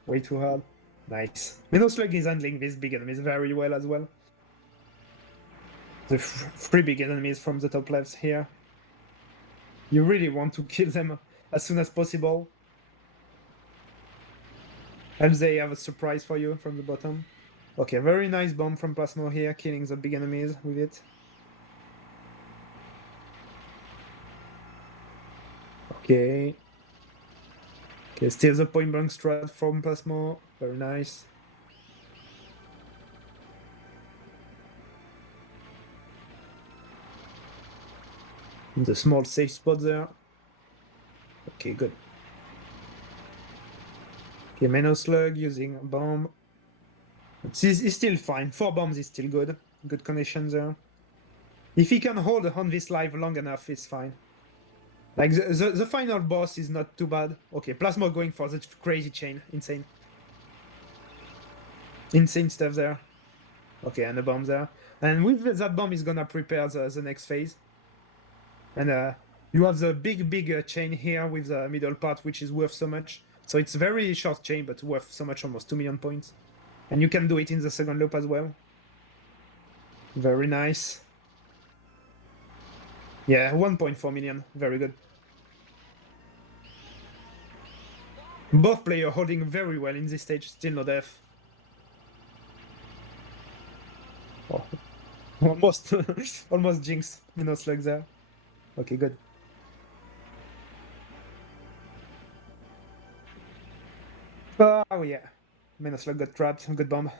Way too hard. Nice. menoslug is handling these big enemies very well as well. The 3 big enemies from the top left here. You really want to kill them as soon as possible. And they have a surprise for you from the bottom. Okay, very nice bomb from Plasmo here, killing the big enemies with it. Okay. Okay, still the point blank strat from Plasmo. Very nice. The small safe spot there. Okay, good. Okay, menoslug using a bomb. It's still fine. 4 bombs is still good. Good condition there. If he can hold on this life long enough, it's fine. Like, the final boss is not too bad. Okay, Plasmo going for the crazy chain. Insane. Insane stuff there. Okay, and a bomb there. And with that bomb, he's gonna prepare the next phase. And you have the big chain here with the middle part, which is worth so much. So it's very short chain, but worth so much, almost 2 million points. And you can do it in the second loop as well. Very nice. Yeah, 1.4 million. Very good. Both players holding very well in this stage. Still no death. Oh. Almost, almost jinx. Menoslug there. Okay, good. Oh yeah. Menoslug got trapped. Good bomb.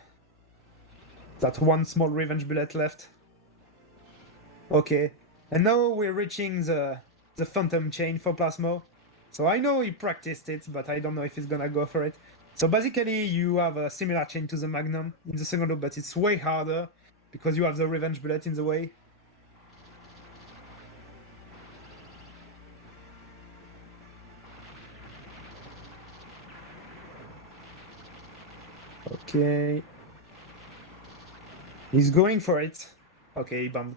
That one small revenge bullet left. Okay. And now we're reaching the phantom chain for Plasmo. So I know he practiced it, but I don't know if he's gonna go for it. So basically you have a similar chain to the Magnum in the second loop, but it's way harder because you have the revenge bullet in the way. Okay. He's going for it. Okay, he bombed.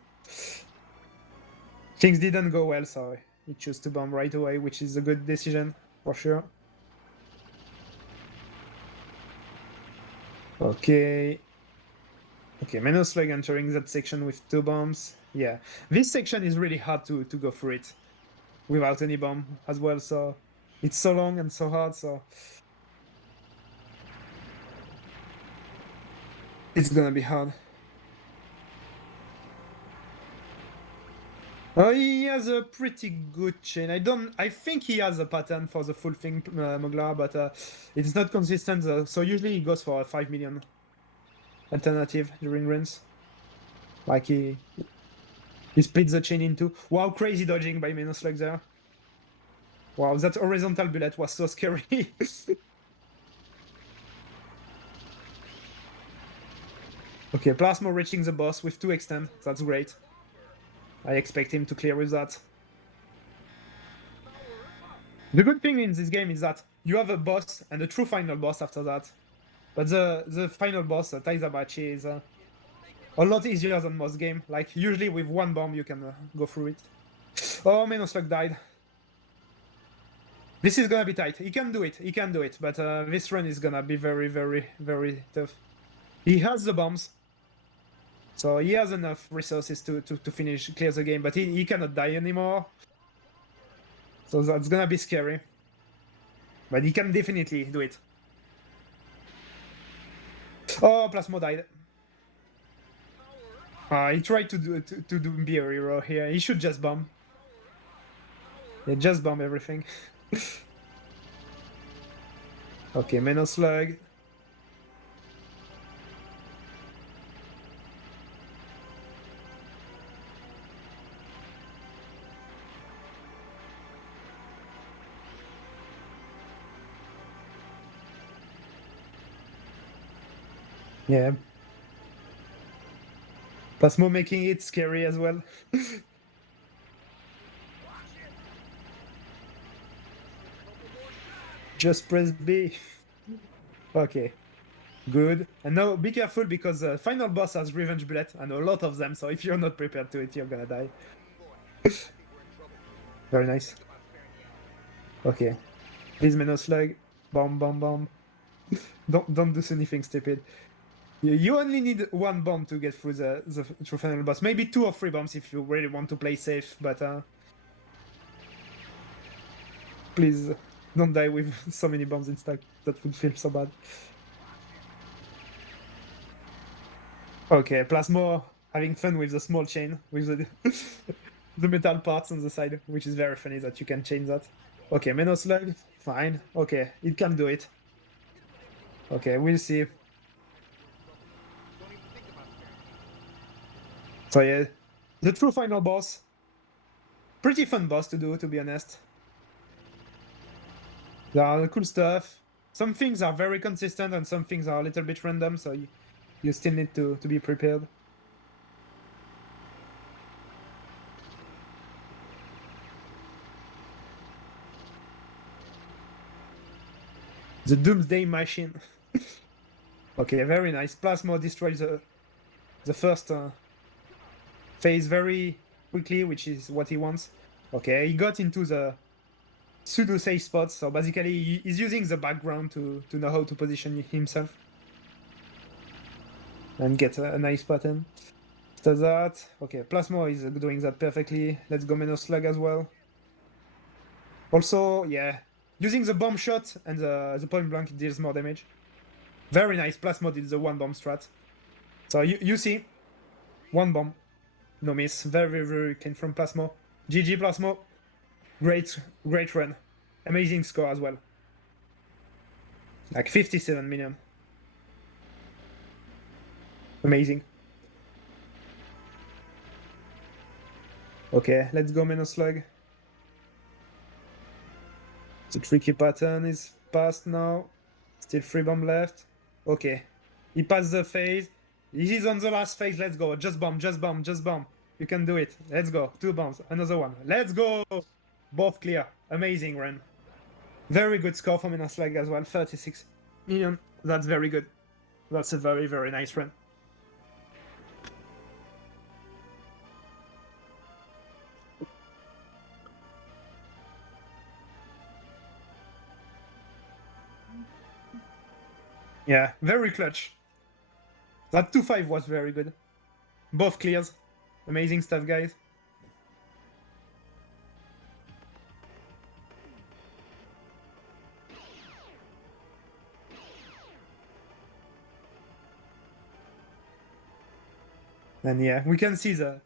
Things didn't go well, so he chose to bomb right away, which is a good decision, for sure. Okay. Okay, menoslug entering that section with 2 bombs. Yeah, this section is really hard to go through it without any bomb as well, so It's so long and so hard, so it's gonna be hard. Oh, he has a pretty good chain. I think he has a pattern for the full thing, Mugler, but it's not consistent. So usually he goes for a 5 million alternative during runs. Like he splits the chain in two. Wow, crazy dodging by menoslug there. Wow, that horizontal bullet was so scary. Okay, Plasmo reaching the boss with 2 extend. That's great. I expect him to clear with that. The good thing in this game is that you have a boss and a true final boss after that. But the final boss, Taizabachi, is a lot easier than most game. Like, usually with 1 bomb you can go through it. Oh, menoslug died. This is gonna be tight. He can do it. He can do it. But this run is gonna be very, very, very tough. He has the bombs. So he has enough resources to finish, clear the game. But he cannot die anymore. So that's gonna be scary. But he can definitely do it. Oh, Plasmo died. He tried to be a hero here. He should just bomb. Yeah, just bomb everything. Okay, menoslug. Yeah. Plasmo making it scary as well. Just press B. Okay. Good. And now be careful because the final boss has revenge bullet and a lot of them, so if you're not prepared to it, you're gonna die. Very nice. Okay. Please menoslug. Bomb, bomb, bomb. Don't do anything stupid. You only need 1 bomb to get through the true final boss. Maybe 2 or 3 bombs if you really want to play safe, but please don't die with so many bombs in stack. That would feel so bad. Okay, Plasmo having fun with the small chain, with the, the metal parts on the side, which is very funny that you can chain that. Okay, menoslug, fine. Okay, it can do it. Okay, we'll see. So yeah, the true final boss. Pretty fun boss to do, to be honest. There are cool stuff. Some things are very consistent and some things are a little bit random, so you still need to be prepared. The Doomsday Machine. Okay, very nice. Plasmo destroys the first phase very quickly, which is what he wants. Okay, he got into the pseudo-safe spots, so basically he's using the background to know how to position himself. And get a nice pattern. After that, okay, Plasmo is doing that perfectly. Let's go menoslug as well. Also, yeah, using the bomb shot and the point blank deals more damage. Very nice. Plasmo did the 1 bomb strat. So you see, 1 bomb, no miss. Very, very clean from Plasmo. GG Plasmo. Great run. Amazing score as well. Like 57 million. Amazing. Okay, let's go menoslug. The tricky pattern is passed now. Still 3 bomb left. Okay. He passed the phase. He's on the last phase. Let's go. Just bomb, just bomb, just bomb. You can do it. Let's go. 2 bombs. Another one. Let's go. Both clear. Amazing run. Very good score from menoslug as well. 36 million. That's very good. That's a very, very nice run. Yeah, very clutch. That 2-5 was very good. Both clears. Amazing stuff, guys. And yeah, we can see the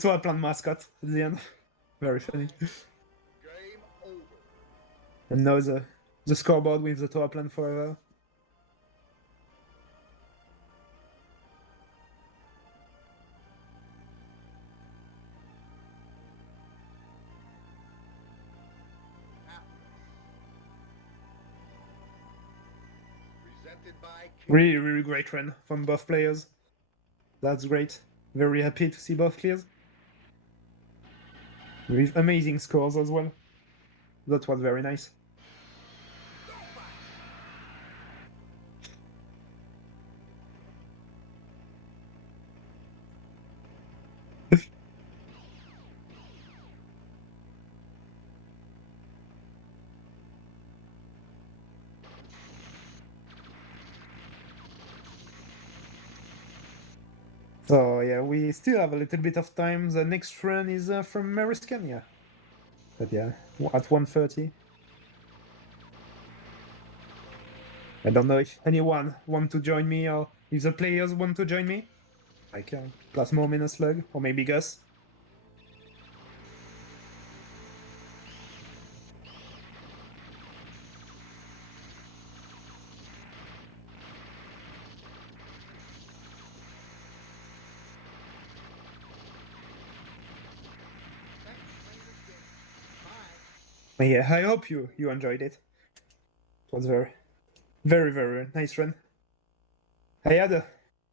Toa Plant mascot at the end. Very funny. Game over. And now the scoreboard with the Toa Plant forever. Presented by Really, really great run from both players. That's great. Very happy to see both clears. With amazing scores as well. That was very nice. So yeah, we still have a little bit of time. The next run is from Mariscan, yeah. But yeah, at 1:30. I don't know if anyone want to join me or if the players want to join me. Like Plasmo, menoslug, or maybe Gus. But yeah, I hope you enjoyed it. It was very, very, very nice run. I had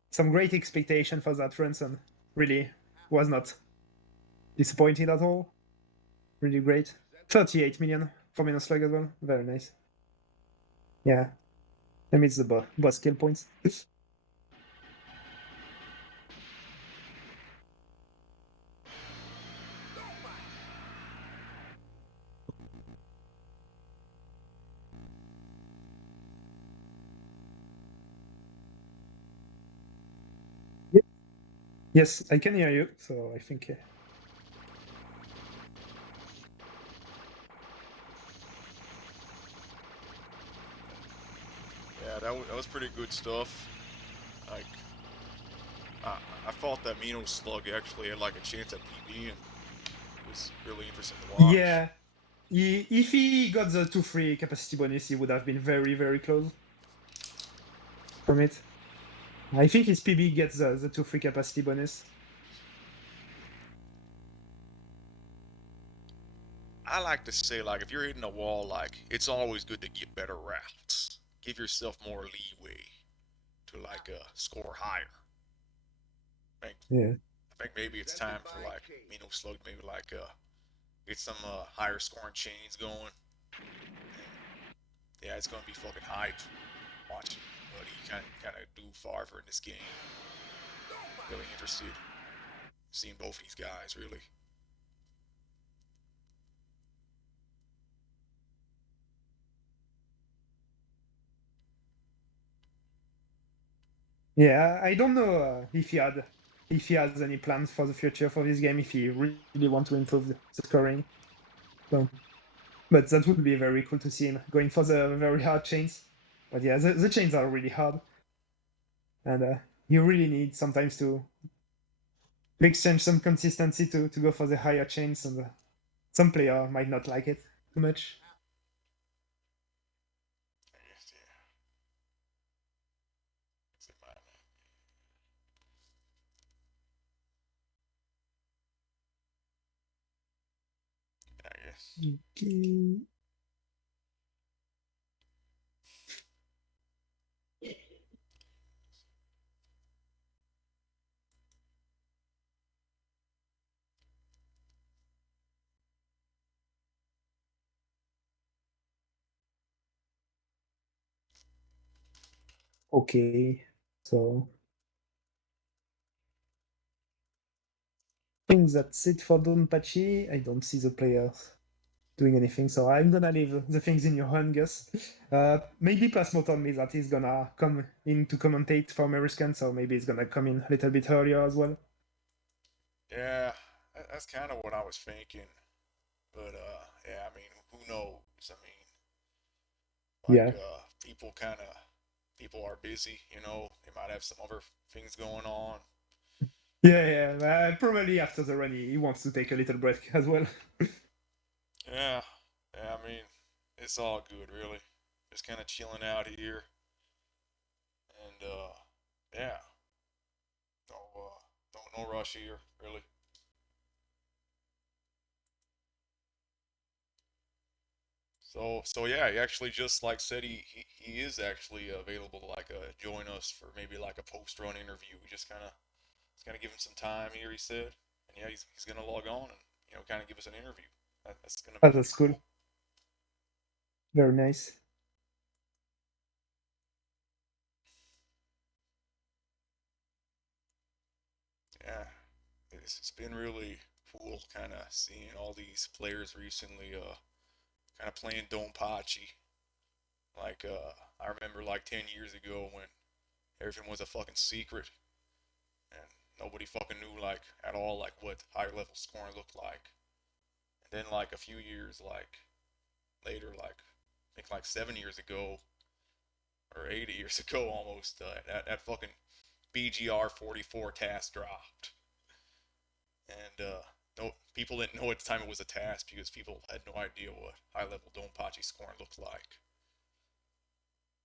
some great expectation for that run, and really was not disappointed at all. Really great. 38 million for menoslug as well. Very nice. Yeah, I miss the boss skill points. Yes, I can hear you. So I think. Yeah, that was pretty good stuff. Like, I, I thought that menoslug actually had like a chance at PB, and it was really interesting to watch. Yeah, if he got the 2-3 capacity bonus, he would have been very, very close from it. I think his PB gets the 2-3 capacity bonus. I like to say, like, if you're hitting a wall, like, it's always good to get better routes. Give yourself more leeway to like score higher. Yeah. I think maybe it's time for like menoslug maybe like get some higher scoring chains going. And yeah, it's gonna be fucking hype watching what he kind of do farther in this game. Really interested in seeing both of these guys really. Yeah, I don't know if he has any plans for the future for this game, if he really want to improve the scoring. So, but that would be very cool to see him going for the very hard chains. But yeah, the chains are really hard, and you really need sometimes to exchange some consistency to go for the higher chains, and some player might not like it too much. I guess yeah. It's in my I guess. Okay. Okay. So I think that's it for Donpachi. I don't see the players doing anything, so I'm gonna leave the things in your hand, Gus. Maybe Plasmo told me that he's gonna come in to commentate for American, so maybe he's gonna come in a little bit earlier as well. Yeah, that's kind of what I was thinking. But yeah, I mean, who knows? I mean, like Yeah. people are busy. You know, they might have some other things going on. Yeah. Probably after the run, he wants to take a little break as well. Yeah, yeah. I mean, it's all good, really. Just kind of chilling out here, and yeah, no rush here, really. So yeah, he actually just like said he is actually available to like join us for maybe like a post run interview. We just kind of give him some time here. He said, and yeah, he's gonna log on and kind of give us an interview. That's gonna be Oh, pretty that's cool. cool. Very nice. Yeah, it's been really cool kind of seeing all these players recently kind of playing Donpachi. Like I remember like 10 years ago when everything was a fucking secret and nobody fucking knew like at all like what high level scoring looked like. And then like a few years like later, like I think like 7 years ago or 8 years ago almost, that fucking BGR 44 task dropped, and no people didn't know at the time it was a task because people had no idea what high level Donpachi scoring looked like.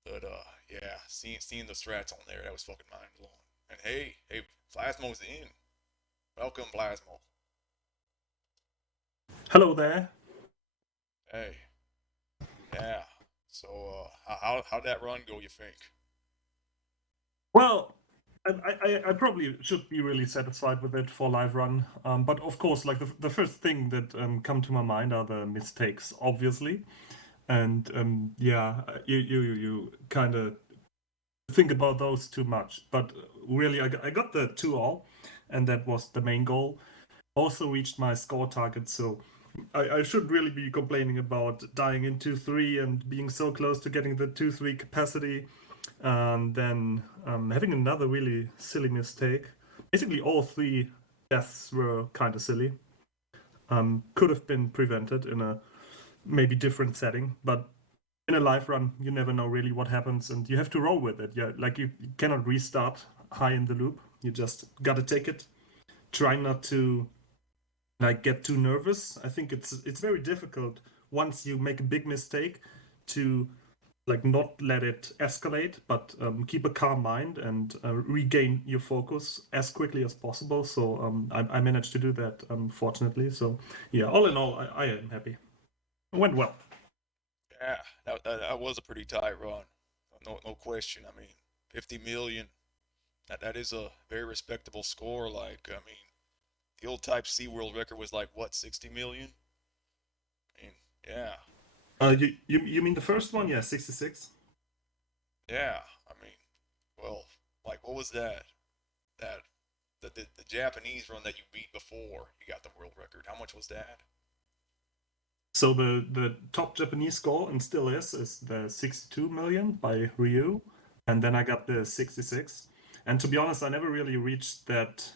But yeah, seeing the strats on there, that was fucking mind blowing. And hey, Plasmo's in. Welcome, Plasmo. Hello there. Hey, yeah. So how'd that run go? You think? Well, I probably should be really satisfied with it for live run. But of course, like the first thing that come to my mind are the mistakes, obviously. And yeah, you kind of think about those too much. But really, I got the 2-all, and that was the main goal. Also reached my score target, so I should really be complaining about dying in 2-3 and being so close to getting the 2-3 capacity. Then having another really silly mistake. Basically, all 3 deaths were kind of silly. Could have been prevented in a maybe different setting, but in a live run, you never know really what happens, and you have to roll with it. Yeah, like you cannot restart high in the loop. You just gotta take it. Try not to like get too nervous. I think it's very difficult once you make a big mistake to like not let it escalate, but keep a calm mind and regain your focus as quickly as possible. So I managed to do that, fortunately. So yeah, all in all, I am happy. It went well. Yeah, that was a pretty tight run. No question. I mean, 50 million. That is a very respectable score. Like, I mean, the old Type C world record was like what, 60 million? I mean, yeah, You mean the first one? Yeah, 66. yeah. I mean, well, like what was that? That the Japanese run that you beat before you got the world record. How much was that? So the top Japanese score and still is the 62 million by Ryu, and then I got the 66. And to be honest, I never really reached that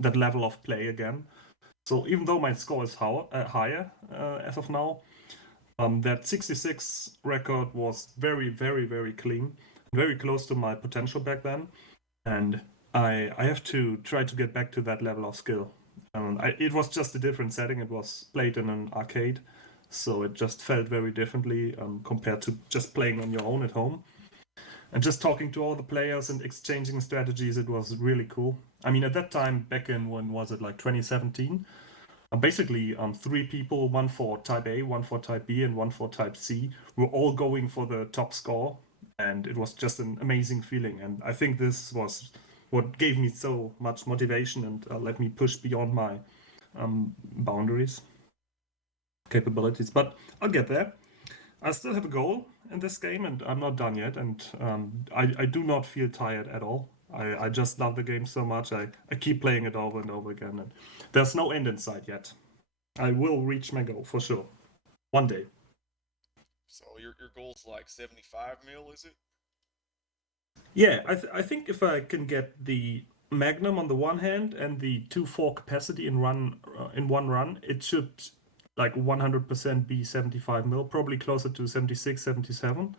level of play again. So even though my score is higher as of now, that 66 record was very, very, very clean, very close to my potential back then, and I have to try to get back to that level of skill. It was just a different setting. It was played in an arcade, so it just felt very differently compared to just playing on your own at home. And just talking to all the players and exchanging strategies, it was really cool. I mean, at that time, back in when was it, like 2017? Basically, 3 people, one for Type A, one for Type B, and one for Type C, were all going for the top score, and it was just an amazing feeling. And I think this was what gave me so much motivation and let me push beyond my boundaries, capabilities. But I'll get there. I still have a goal in this game, and I'm not done yet. And I do not feel tired at all. I just love the game so much. I keep playing it over and over again, and there's no end in sight yet. I will reach my goal for sure. One day. So your goal's like 75 mil, is it? Yeah, I think if I can get the Magnum on the one hand and the 2-4 capacity in one run, it should like 100% be 75 mil, probably closer to 76, 77.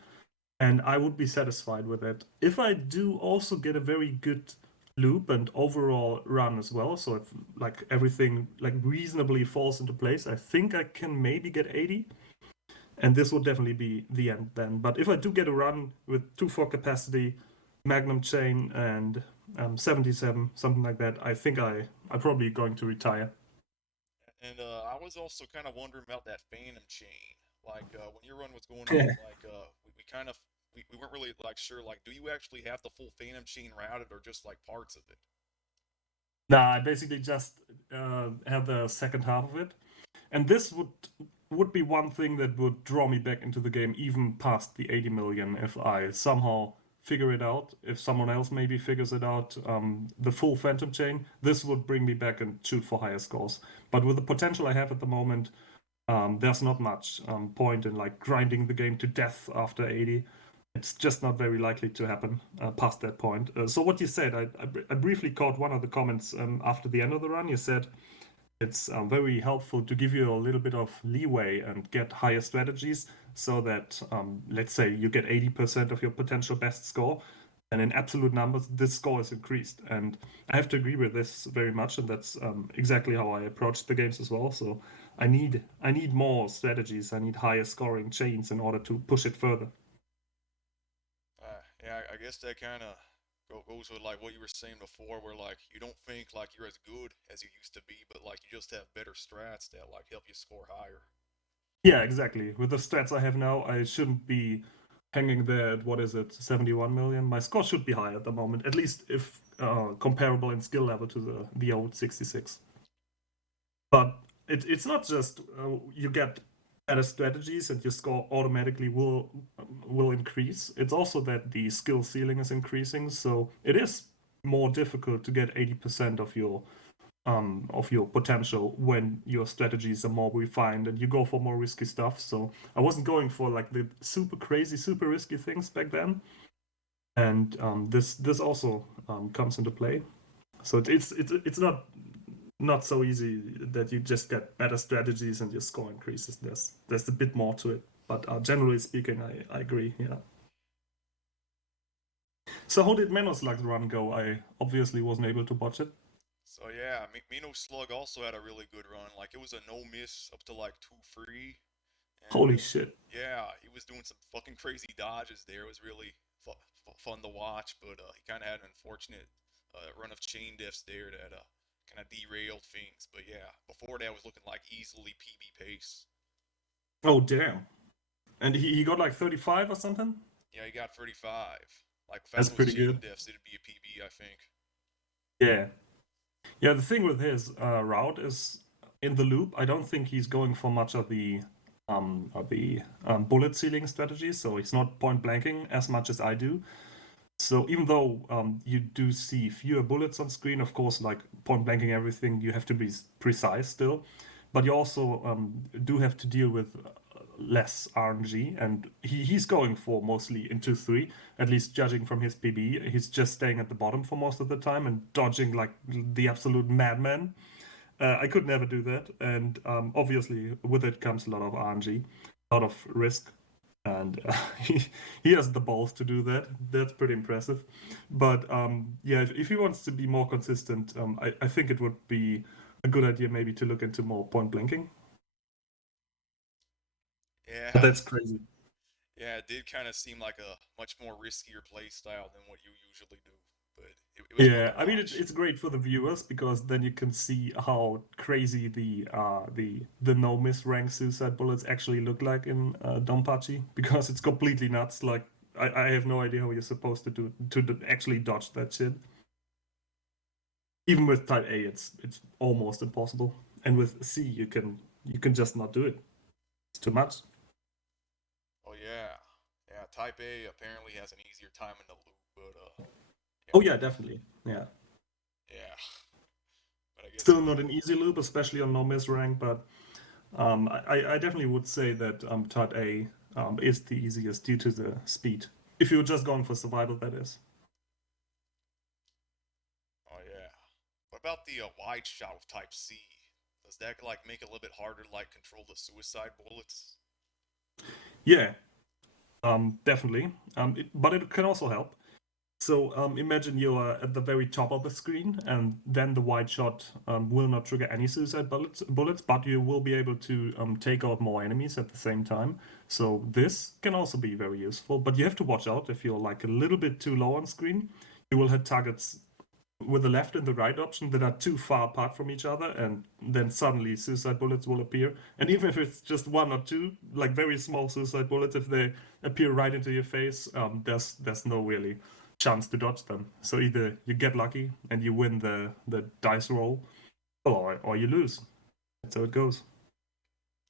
And I would be satisfied with it. If I do also get a very good loop and overall run as well. So if like everything like reasonably falls into place, I think I can maybe get 80. And this would definitely be the end then. But if I do get a run with 2-4 capacity, Magnum chain, and 77, something like that, I think I'm probably going to retire. And I was also kind of wondering about that Phantom chain. Like when your run was going on, like we kind of we weren't really like sure. Like, do you actually have the full Phantom chain routed, or just like parts of it? Nah, I basically just have the second half of it. And this would be one thing that would draw me back into the game even past the 80 million if I somehow figure it out. If someone else maybe figures it out, the full Phantom chain, this would bring me back and shoot for higher scores. But with the potential I have at the moment, there's not much point in like grinding the game to death after 80. It's just not very likely to happen past that point. So what you said, I briefly caught one of the comments after the end of the run. You said it's very helpful to give you a little bit of leeway and get higher strategies so that, let's say, you get 80% of your potential best score. And in absolute numbers, this score is increased. And I have to agree with this very much. And that's exactly how I approach the games as well. So I need more strategies. I need higher scoring chains in order to push it further. Yeah, I guess that kind of goes with like what you were saying before, where like you don't think like you're as good as you used to be, but like you just have better strats that like help you score higher. Yeah, exactly. With the stats I have now, I shouldn't be hanging there at, what is it, 71 million. My score should be high at the moment, at least if comparable in skill level to the old 66. But it's not just you get better strategies and your score automatically will increase. It's also that the skill ceiling is increasing, so it is more difficult to get 80% of your potential when your strategies are more refined and you go for more risky stuff. So I wasn't going for like the super crazy, super risky things back then, and this also comes into play. So it's not so easy that you just get better strategies and your score increases. There's a bit more to it, but generally speaking, I agree. Yeah. So how did menoslug run go? I obviously wasn't able to watch it. So yeah, Slug also had a really good run. Like it was a no miss up to like 2 free, and Holy shit. yeah, he was doing some fucking crazy dodges there. It was really fun to watch, but he kind of had an unfortunate run of chain diffs there that kind of derailed things. But yeah, before that was looking like easily PB pace. Oh damn. And he got like 35 or something? Yeah, he got 35. Like without That's those pretty chain good. diffs, it'd be a PB, I think. Yeah. Yeah, the thing with his route is in the loop, I don't think he's going for much of the bullet sealing strategy, so he's not point blanking as much as I do. So even though you do see fewer bullets on screen, of course, like point blanking everything, you have to be precise still, but you also do have to deal with less RNG, and he's going for mostly into 3, at least judging from his PB. He's just staying at the bottom for most of the time and dodging like the absolute madman. I could never do that, and obviously with it comes a lot of RNG, a lot of risk, and he has the balls to do that. That's pretty impressive. But yeah, if he wants to be more consistent, I think it would be a good idea maybe to look into more point blanking. But Yeah, that's crazy. yeah, it did kind of seem like a much more riskier play style than what you usually do, but it was fun to Yeah, I mean watch. it's great for the viewers because then you can see how crazy the no miss rank suicide bullets actually look like in Donpachi because it's completely nuts. Like I have no idea how you're supposed to actually dodge that shit. Even with type A, it's almost impossible, and with C you can just not do it. It's too much. Oh yeah, yeah. Type A apparently has an easier time in the loop, but yeah, Oh yeah, definitely. Yeah, yeah. But I guess still not an easy loop, especially on no miss rank, but I definitely would say that Type A is the easiest due to the speed. If you're just going for survival, that is. oh yeah. What about the wide shot with Type C? Does that like make it a little bit harder to like control the suicide bullets? Yeah, definitely. But it can also help. So imagine you are at the very top of the screen, and then the wide shot will not trigger any suicide bullets, but you will be able to take out more enemies at the same time. So this can also be very useful, but you have to watch out if you're like a little bit too low on screen. You will hit targets with the left and the right option that are too far apart from each other, and then suddenly suicide bullets will appear. And even if it's just one or two, like very small suicide bullets, if they appear right into your face, there's no really chance to dodge them. So either you get lucky and you win the dice roll, or you lose. That's how it goes.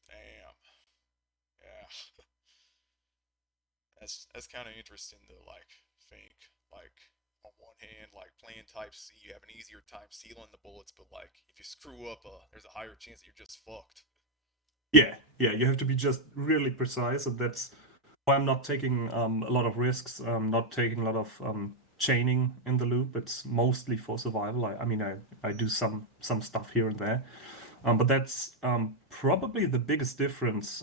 Damn. Yeah. That's kind of interesting to like think. Like on one hand, like playing Type C, you have an easier time sealing the bullets, but like if you screw up, there's a higher chance that you're just fucked. Yeah, you have to be just really precise, and that's why I'm not taking a lot of risks. I'm not taking a lot of chaining in the loop. It's mostly for survival. I mean, I do some stuff here and there, but that's probably the biggest difference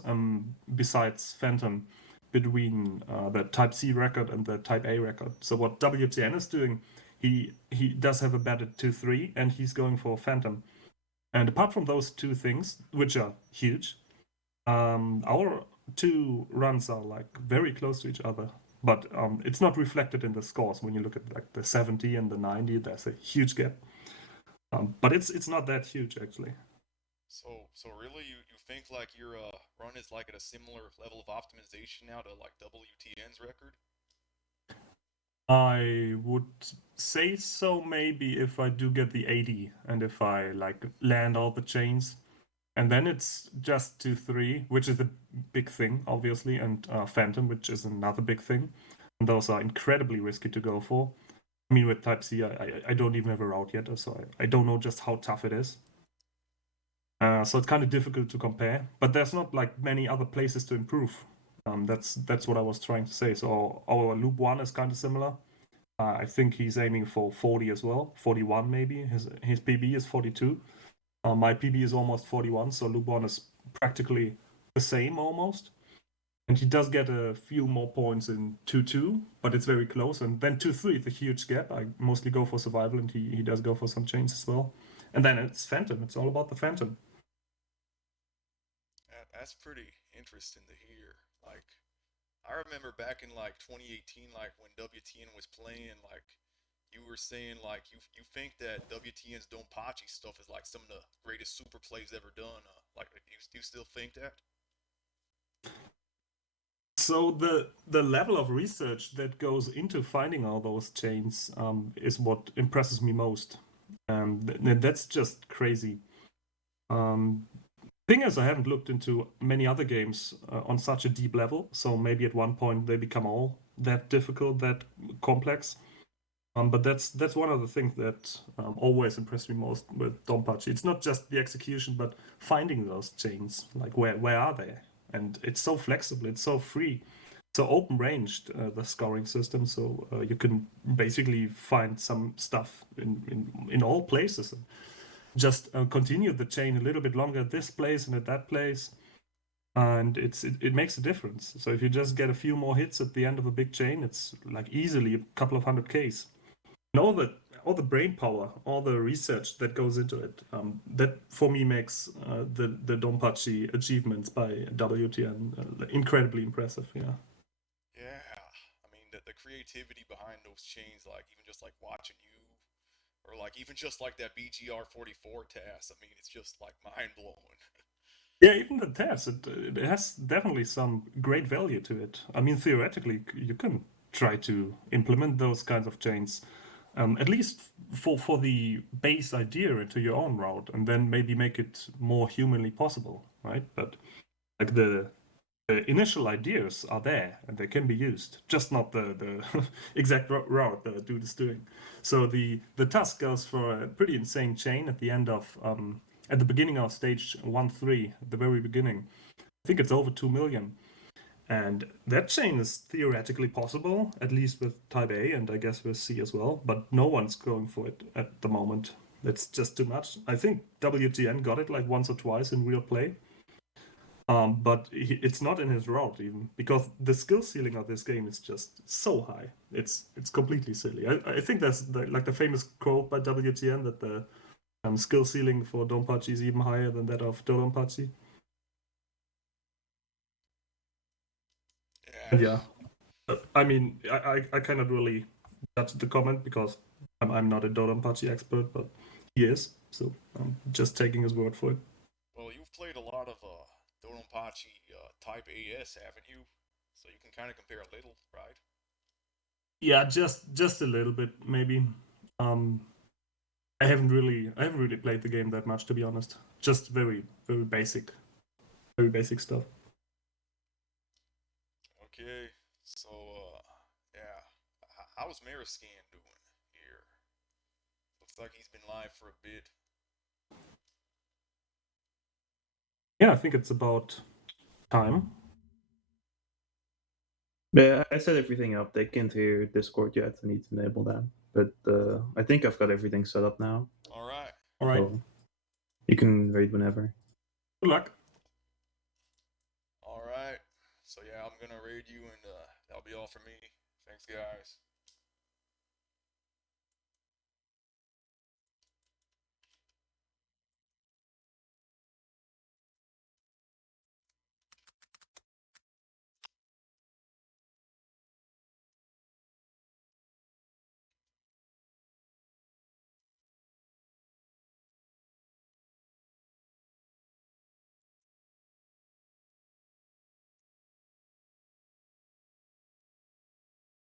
besides Phantom between the Type C record and the Type A record. So what WTN is doing, he does have a bet at 2-3, and he's going for Phantom. And apart from those two things, which are huge, our two runs are like very close to each other, but it's not reflected in the scores. When you look at like the 70 and the 90, there's a huge gap. But it's not that huge actually. So really, you think like your run is like at a similar level of optimization now to like WTN's record? I would say so maybe if I do get the 80 and if I like land all the chains. And then it's just 2-3, which is a big thing, obviously, and Phantom, which is another big thing. And those are incredibly risky to go for. I mean, with Type C, I don't even have a route yet, so I don't know just how tough it is. So it's kind of difficult to compare, but there's not like many other places to improve. That's what I was trying to say. So our loop 1 is kind of similar. I think he's aiming for 40 as well, 41 maybe. His PB is 42. My PB is almost 41, so loop 1 is practically the same almost. And he does get a few more points in 2-2, but it's very close. And then 2-3 is a huge gap. I mostly go for survival, and he does go for some chains as well. And then it's Phantom. It's all about the Phantom. That's pretty interesting to hear. Like, I remember back in like 2018, like when WTN was playing, like you were saying like you think that WTN's Donpachi stuff is like some of the greatest super plays ever done. Like, do you still think that? So the level of research that goes into finding all those chains is what impresses me most. That's just crazy. Thing is, I haven't looked into many other games on such a deep level, so maybe at one point they become all that difficult, that complex. But that's one of the things that always impressed me most with Donpachi. It's not just the execution, but finding those chains. Like where are they? And it's so flexible. It's so free, so open ranged. The scoring system, so you can basically find some stuff in all places. And just continue the chain a little bit longer at this place and at that place, and it makes a difference. So if you just get a few more hits at the end of a big chain, it's like easily a couple of 100Ks. And all the brain power, all the research that goes into it, that for me makes the Donpachi achievements by WTN incredibly impressive. Yeah. Yeah, I mean the creativity behind those chains, like even just like watching you, or like even just like that BGR 44 task. I mean, it's just like mind blowing. Yeah, even the test, it has definitely some great value to it. I mean, theoretically, you can try to implement those kinds of chains, at least for the base idea into your own route, and then maybe make it more humanly possible, right? But like the initial ideas are there and they can be used, just not the exact route the dude is doing. So the task goes for a pretty insane chain at the end of at the beginning of stage 1-3, at the very beginning. I think it's over 2 million. And that chain is theoretically possible, at least with Type A and I guess with C as well, but no one's going for it at the moment. It's just too much. I think WTN got it like once or twice in real play. But it's not in his route even, because the skill ceiling of this game is just so high. It's completely silly. I think that's like the famous quote by WTN that the skill ceiling for Donpachi is even higher than that of Donpachi. And yeah, I mean, I cannot really judge the comment because I'm not a Donpachi expert, but he is, so I'm just taking his word for it. Well, you've played a lot of Donpachi Type AS, haven't you? So you can kind of compare a little, right? Yeah, just a little bit maybe. I haven't really played the game that much, to be honest. Just very basic stuff. Okay, so yeah, how's Mariscan doing here? Looks like he's been live for a bit. Yeah, I think it's about time. Yeah, I set everything up. They can't hear Discord yet. I need to enable that. But I think I've got everything set up now. All right. All right. So you can raid whenever. Good luck. All right. So yeah, I'm gonna raid you, and that'll be all for me. Thanks, guys.